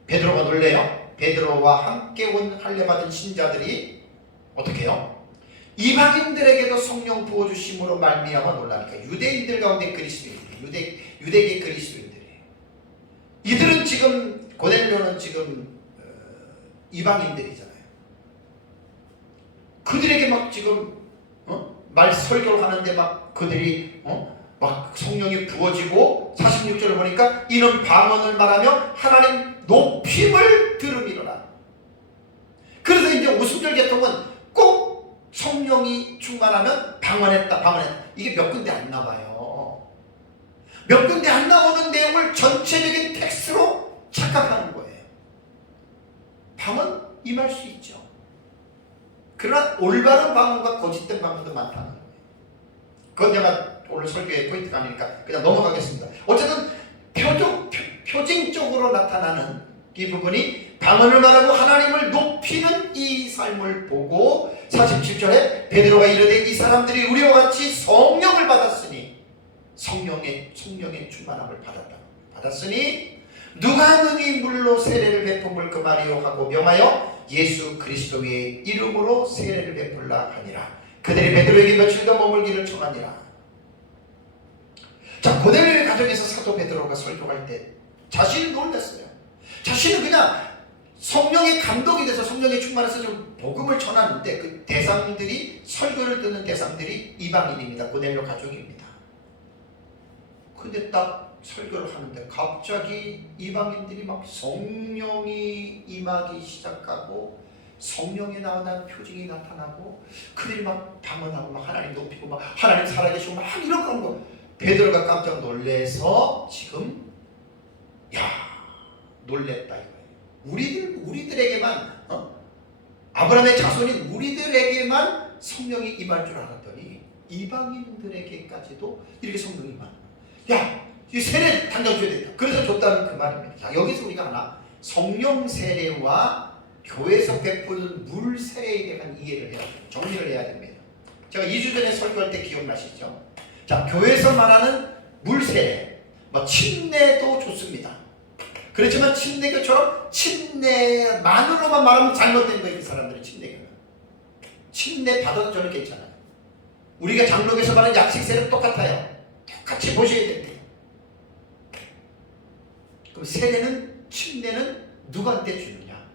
베드로가 놀래요. 베드로와 함께 온 할례받은 신자들이 어떻게 해요? 이방인들에게도 성령 부어주심으로 말미암아 놀라니까. 유대인들 가운데 그리스도인들, 유대계 그리스도인들이에요. 이들은 지금, 고넬료는 지금 이방인들이잖아요. 그들에게 막 지금 말 설교를 하는데 막 그들이 막 성령이 부어지고, 46절을 보니까 이는 방언을 말하며 하나님 높임을 들음이로라. 그래서 이제 오순절 계통은 꼭 성령이 충만하면 방언했다. 이게 몇 군데 안 나와요. 몇 군데 안 나오는 내용을 전체적인 텍스트로 착각하는 거예요. 방언 임할 수 있죠. 그러나 올바른 방언과 거짓된 방언도 많다는 거예요. 그건 제가 오늘 설교의 포인트가 아니니까 그냥 넘어가겠습니다. 어쨌든 표징적으로 나타나는 이 부분이 방언을 말하고 하나님을 높이는 이 삶을 보고 47절에 베드로가 이르되 이 사람들이 우리와 같이 성령을 받았으니 성령의 충만함을 받았으니 누가 능히 물로 세례를 베품을 금하리요 하고 명하여 예수 그리스도의 이름으로 세례를 베풀라 하니라. 그들이 베드로에게 며칠간 머물기를 청하니라. 자, 고넬료의 가정에서 사도 베드로가 설교할 때 자신이 놀랐어요. 자신은 그냥 성령의 감동이 돼서 성령의 충만해서 좀 복음을 전하는데 그 대상들이 설교를 듣는 대상들이 이방인입니다. 고넬료 가족입니다. 근데 딱 설교를 하는데 갑자기 이방인들이 막 성령이 임하기 시작하고 성령이 나온다는 표징이 나타나고 그들이 막 방언하고 막 하나님 높이고 막 하나님 살아계시고 막 이런 거 하는 거. 베드로가 깜짝 놀래서 지금 놀랬다 이거예요. 우리들에게만 아브라함의 자손인 우리들에게만 성령이 임할 줄 알았더니 이방인들에게까지도 이렇게 성령이 임하는 거야. 이 세례 당장 줘야 된다. 그래서 줬다는 그 말입니다. 자, 여기서 우리가 하나 성령 세례와 교회에서 베푸는 물 세례에 대한 이해를 해야 됩니다. 정리를 해야 됩니다. 제가 2주 전에 설교할 때 기억나시죠? 자, 교회에서 말하는 물 세례, 침례도 좋습니다. 그렇지만 침례교처럼 침례만으로만 말하면 잘못된 거예요. 그 사람들이 침례교는. 침례 받아도 저는 괜찮아요. 우리가 장로교에서 말하는 약식 세례는 똑같아요. 똑같이 보셔야 됩니다. 그럼 세례는 침례는 누구한테 주느냐?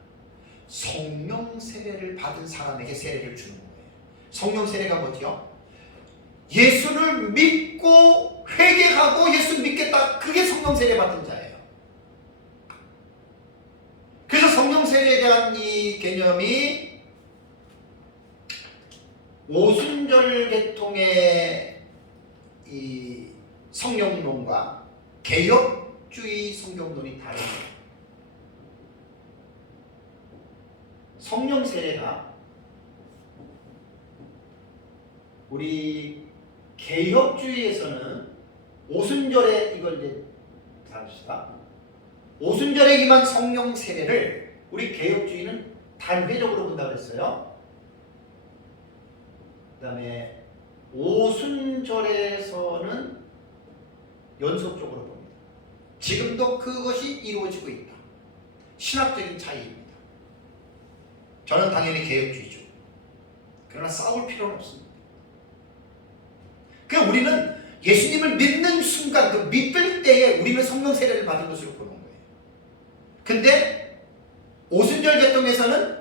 성령 세례를 받은 사람에게 세례를 주는 거예요. 성령 세례가 뭐죠? 예수를 믿고 회개하고 예수 믿겠다. 그게 성령 세례 받은 자예요. 그래서 성령 세례에 대한 이 개념이 오순절 계통의 이 성령론과 개혁주의 성경론이 다릅니다. 성령 세례가 우리 개혁주의에서는 오순절에 이걸 이제 다릅시다. 오순절에 임한 성령 세례를 우리 개혁주의는 단회적으로 본다고 했어요. 그 다음에 오순절에서는 연속적으로 봅니다. 지금도 그것이 이루어지고 있다. 신학적인 차이입니다. 저는 당연히 개혁주의죠. 그러나 싸울 필요는 없습니다. 그러니까 우리는 예수님을 믿는 순간, 그 믿을 때에 우리는 성령 세례를 받은 것으로 보는 거예요. 근데 오순절 계통에서는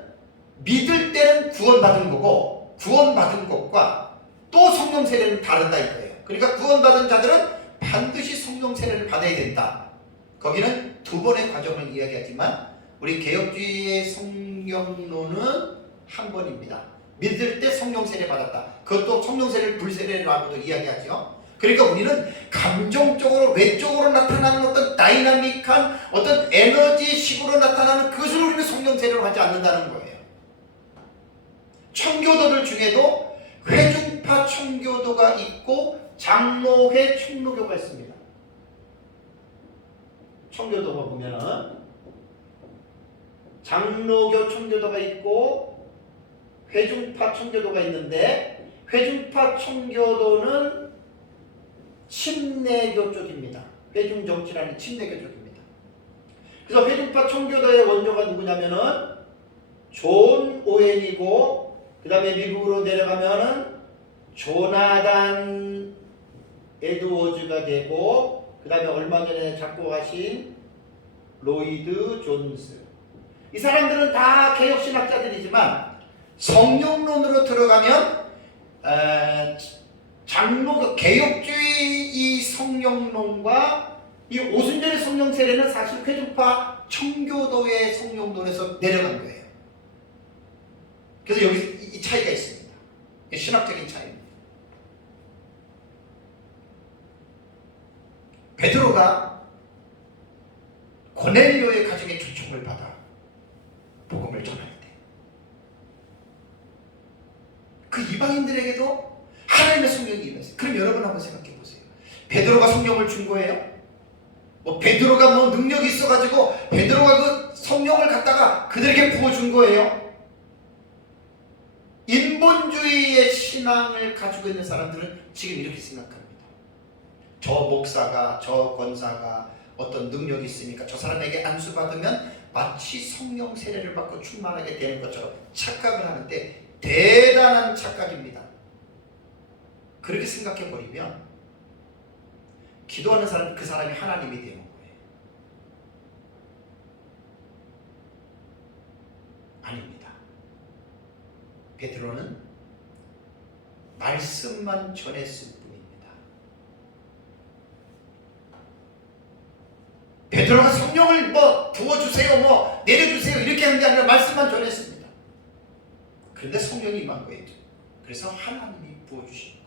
믿을 때는 구원받은 거고 구원받은 것과 또 성령 세례는 다르다 이거예요. 그러니까 구원받은 자들은 반드시 성령 세례를 받아야 된다. 거기는 두 번의 과정을 이야기하지만 우리 개혁주의의 성령론은 한 번입니다. 믿을 때 성령 세례 받았다. 그것도 성령 세례를 불세례라고도 이야기하죠. 그러니까 우리는 감정적으로 외적으로 나타나는 어떤 다이나믹한 어떤 에너지식으로 나타나는 그것을 우리는 성령 세례로 하지 않는다는 거예요. 청교도들 중에도 회중파 청교도가 있고 장로회 총로교가 있습니다. 청교도가 보면은 장로교 청교도가 있고 회중파 청교도가 있는데 회중파 청교도는 침례교 쪽입니다. 회중정치라는 침례교 쪽입니다. 그래서 회중파 청교도의 원조가 누구냐면은 존 오웬이고 그 다음에 미국으로 내려가면은 조나단 에드워즈가 되고 그 다음에 얼마 전에 작곡하신 로이드 존스. 이 사람들은 다 개혁신학자들이지만 성령론으로 들어가면 장로교 개혁주의 이 성령론과 이 오순절의 성령 세례는 사실 회중파 청교도의 성령론에서 내려간 거예요. 그래서 여기 이 차이가 있습니다. 신학적인 차이입니다. 베드로가 고넬료의 가정에 초청을 받아 복음을 전할 때 그 이방인들에게도 하나님의 성령이 임했어요. 그럼 여러분 한번 생각해 보세요. 베드로가 성령을 준 거예요? 뭐 베드로가 뭐 능력이 있어가지고 베드로가 그 성령을 갖다가 그들에게 부어준 거예요? 인본주의의 신앙을 가지고 있는 사람들은 지금 이렇게 생각합니다. 저 목사가, 저 권사가 어떤 능력이 있으니까 저 사람에게 안수받으면 마치 성령 세례를 받고 충만하게 되는 것처럼 착각을 하는데 대단한 착각입니다. 그렇게 생각해 버리면 기도하는 사람, 그 사람이 하나님이 되는 거예요. 아닙니다. 베드로는 말씀만 전했을 뿐입니다. 베드로가 성령을 뭐 부어주세요, 뭐 내려주세요 이렇게 하는 게 아니라 말씀만 전했습니다. 그런데 성령이 임한 거예요. 그래서 하나님이 부어주신 거예요.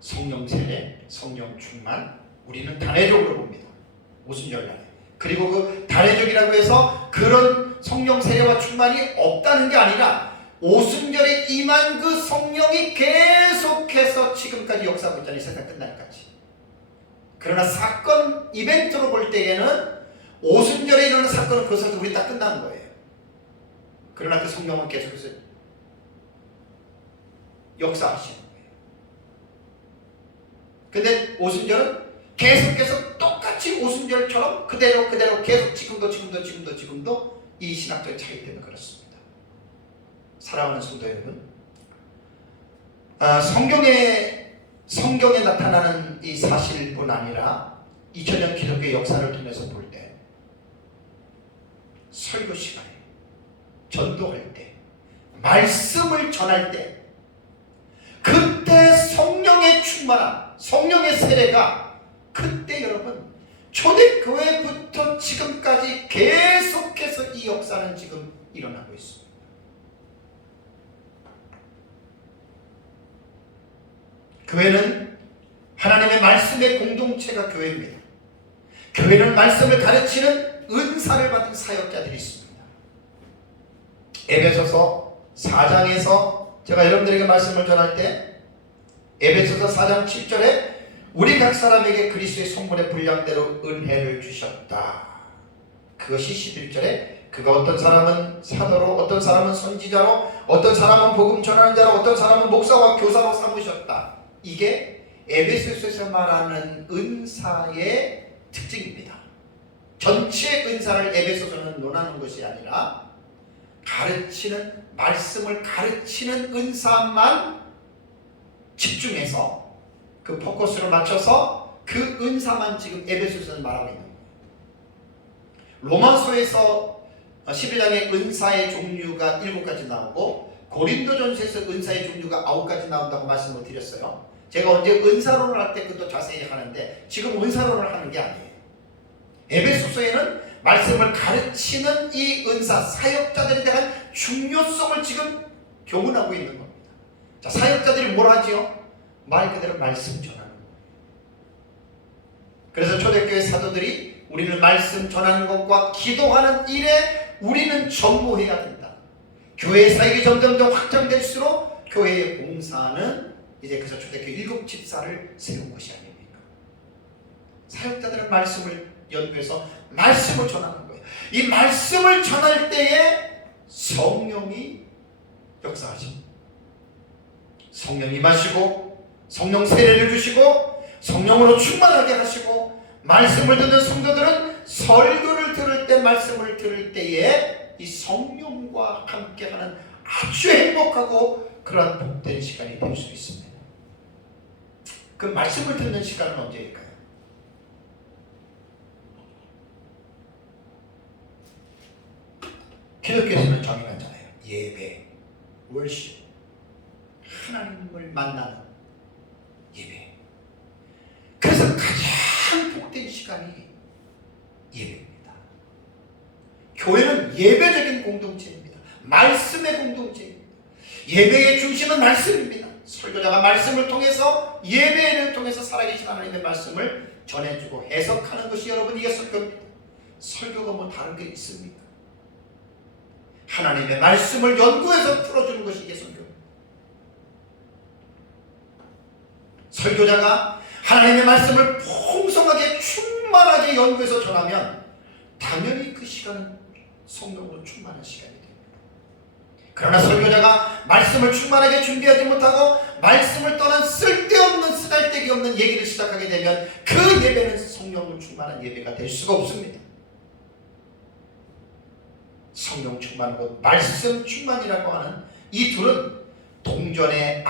성령 세례, 성령 충만, 우리는 단회적으로 봅니다. 오순절날에. 그리고 그 단회적이라고 해서 그런 성령 세례와 충만이 없다는 게 아니라 오순절에 임한 그 성령이 계속해서 지금까지 역사하고 있잖아요. 세상 끝날까지. 그러나 사건 이벤트로 볼 때에는 오순절에 일어나는 사건은 그것에서 우리 다 끝난 거예요. 그러나 그 성령은 계속해서 역사하시는 거예요. 근데 오순절은 계속해서 똑같이 오순절처럼 그대로 계속 지금도 이 신학적 차이 때문에 그렇습니다. 사랑하는 성도 여러분, 성경에 나타나는 이 사실뿐 아니라 2000년 기독교의 역사를 통해서 볼 때 설교 시간에, 전도할 때, 말씀을 전할 때 그때 성령의 충만함, 성령의 세례가 그때 여러분 초대교회부터 지금까지 계속해서 이 역사는 지금 일어나고 있습니다. 교회는 하나님의 말씀의 공동체가 교회입니다. 교회는 말씀을 가르치는 은사를 받은 사역자들이 있습니다. 에베소서 4장에서 제가 여러분들에게 말씀을 전할 때 에베소서 4장 7절에 우리 각 사람에게 그리스도의 선물의 분량대로 은혜를 주셨다. 그것이 11절에 그가 어떤 사람은 사도로, 어떤 사람은 선지자로, 어떤 사람은 복음 전하는 자로, 어떤 사람은 목사와 교사로 삼으셨다. 이게 에베소서에서 말하는 은사의 특징입니다. 전체 은사를 에베소서는 논하는 것이 아니라 가르치는, 말씀을 가르치는 은사만 집중해서 그 포커스를 맞춰서 그 은사만 지금 에베소서는 말하고 있는 거예요. 로마서에서 11장에 은사의 종류가 7가지 나오고 고린도전서에서 은사의 종류가 9가지 나온다고 말씀을 드렸어요. 제가 언제 은사론을 할 때 그것도 자세히 하는데 지금 은사론을 하는 게 아니에요. 에베소서에는 말씀을 가르치는 이 은사, 사역자들에 대한 중요성을 지금 교훈하고 있는 겁니다. 자, 사역자들이 뭘 하지요? 말 그대로 말씀 전하는 거예요. 그래서 초대교회 사도들이 우리는 말씀 전하는 것과 기도하는 일에 우리는 전무해야 된다. 교회의 사역이 점점점 확장될수록 교회의 봉사는 이제 그래서 초대교회 7집사를 세운 것이 아닙니까? 사역자들은 말씀을 연구해서 말씀을 전하는 거예요. 이 말씀을 전할 때에 성령이 역사하십니다. 성령이 임하시고 성령 세례를 주시고 성령으로 충만하게 하시고 말씀을 듣는 성도들은 설교를 들을 때, 말씀을 들을 때에 이 성령과 함께하는 아주 행복하고 그러한 복된 시간이 될 수 있습니다. 그 말씀을 듣는 시간은 언제일까요? 기독교에서는 정의하잖아요. 예배, 월십, 하나님을 만나는 예배. 그래서 가장 복된 시간이 예배입니다. 교회는 예배적인 공동체입니다. 말씀의 공동체입니다. 예배의 중심은 말씀입니다. 설교자가 말씀을 통해서, 예배를 통해서 살아계신 하나님의 말씀을 전해주고 해석하는 것이 여러분에게 설교입니다. 설교가 뭐 다른 게 있습니까? 하나님의 말씀을 연구해서 풀어주는 것이 이게 설교입니다. 설교자가 하나님의 말씀을 풍성하게 충만하게 연구해서 전하면 당연히 그 시간은 성령으로 충만한 시간이 됩니다. 그러나 설교자가 말씀을 충만하게 준비하지 못하고 말씀을 떠난 쓸데없는 쓰잘데기 없는 얘기를 시작하게 되면 그 예배는 성령으로 충만한 예배가 될 수가 없습니다. 성령 충만하고 말씀 충만이라고 하는 이 둘은 동전의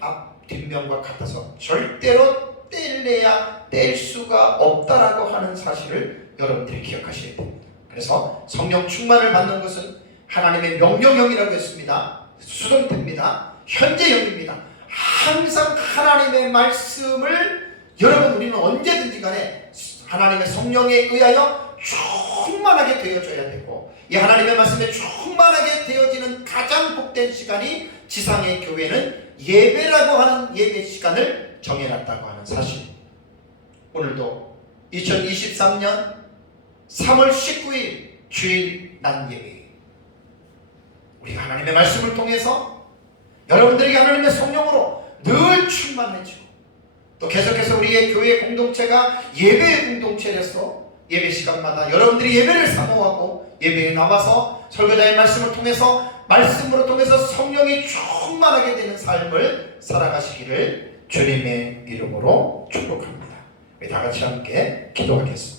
앞뒷면과 같아서 절대로 뗄래야 뗄 수가 없다라고 하는 사실을 여러분들이 기억하셔야 됩니다. 그래서 성령 충만을 받는 것은 하나님의 명령형이라고 했습니다. 수동태입니다. 현재형입니다. 항상 하나님의 말씀을 여러분 우리는 언제든지 간에 하나님의 성령에 의하여 충만하게 되어져야 되고 이 하나님의 말씀에 충만하게 되어지는 가장 복된 시간이 지상의 교회는 예배라고 하는 예배 시간을 정해놨다고 하는 사실. 오늘도 2023년 3월 19일 주일 낮 예배 우리가 하나님의 말씀을 통해서 여러분들에게 하나님의 성령으로 늘 충만해지고 또 계속해서 우리의 교회 공동체가 예배의 공동체로서 예배 시간마다 여러분들이 예배를 사모하고 예배에 나와서 설교자의 말씀을 통해서 말씀으로 통해서 성령이 충만하게 되는 삶을 살아가시기를 주님의 이름으로 축복합니다. 우리 다 같이 함께 기도하겠습니다.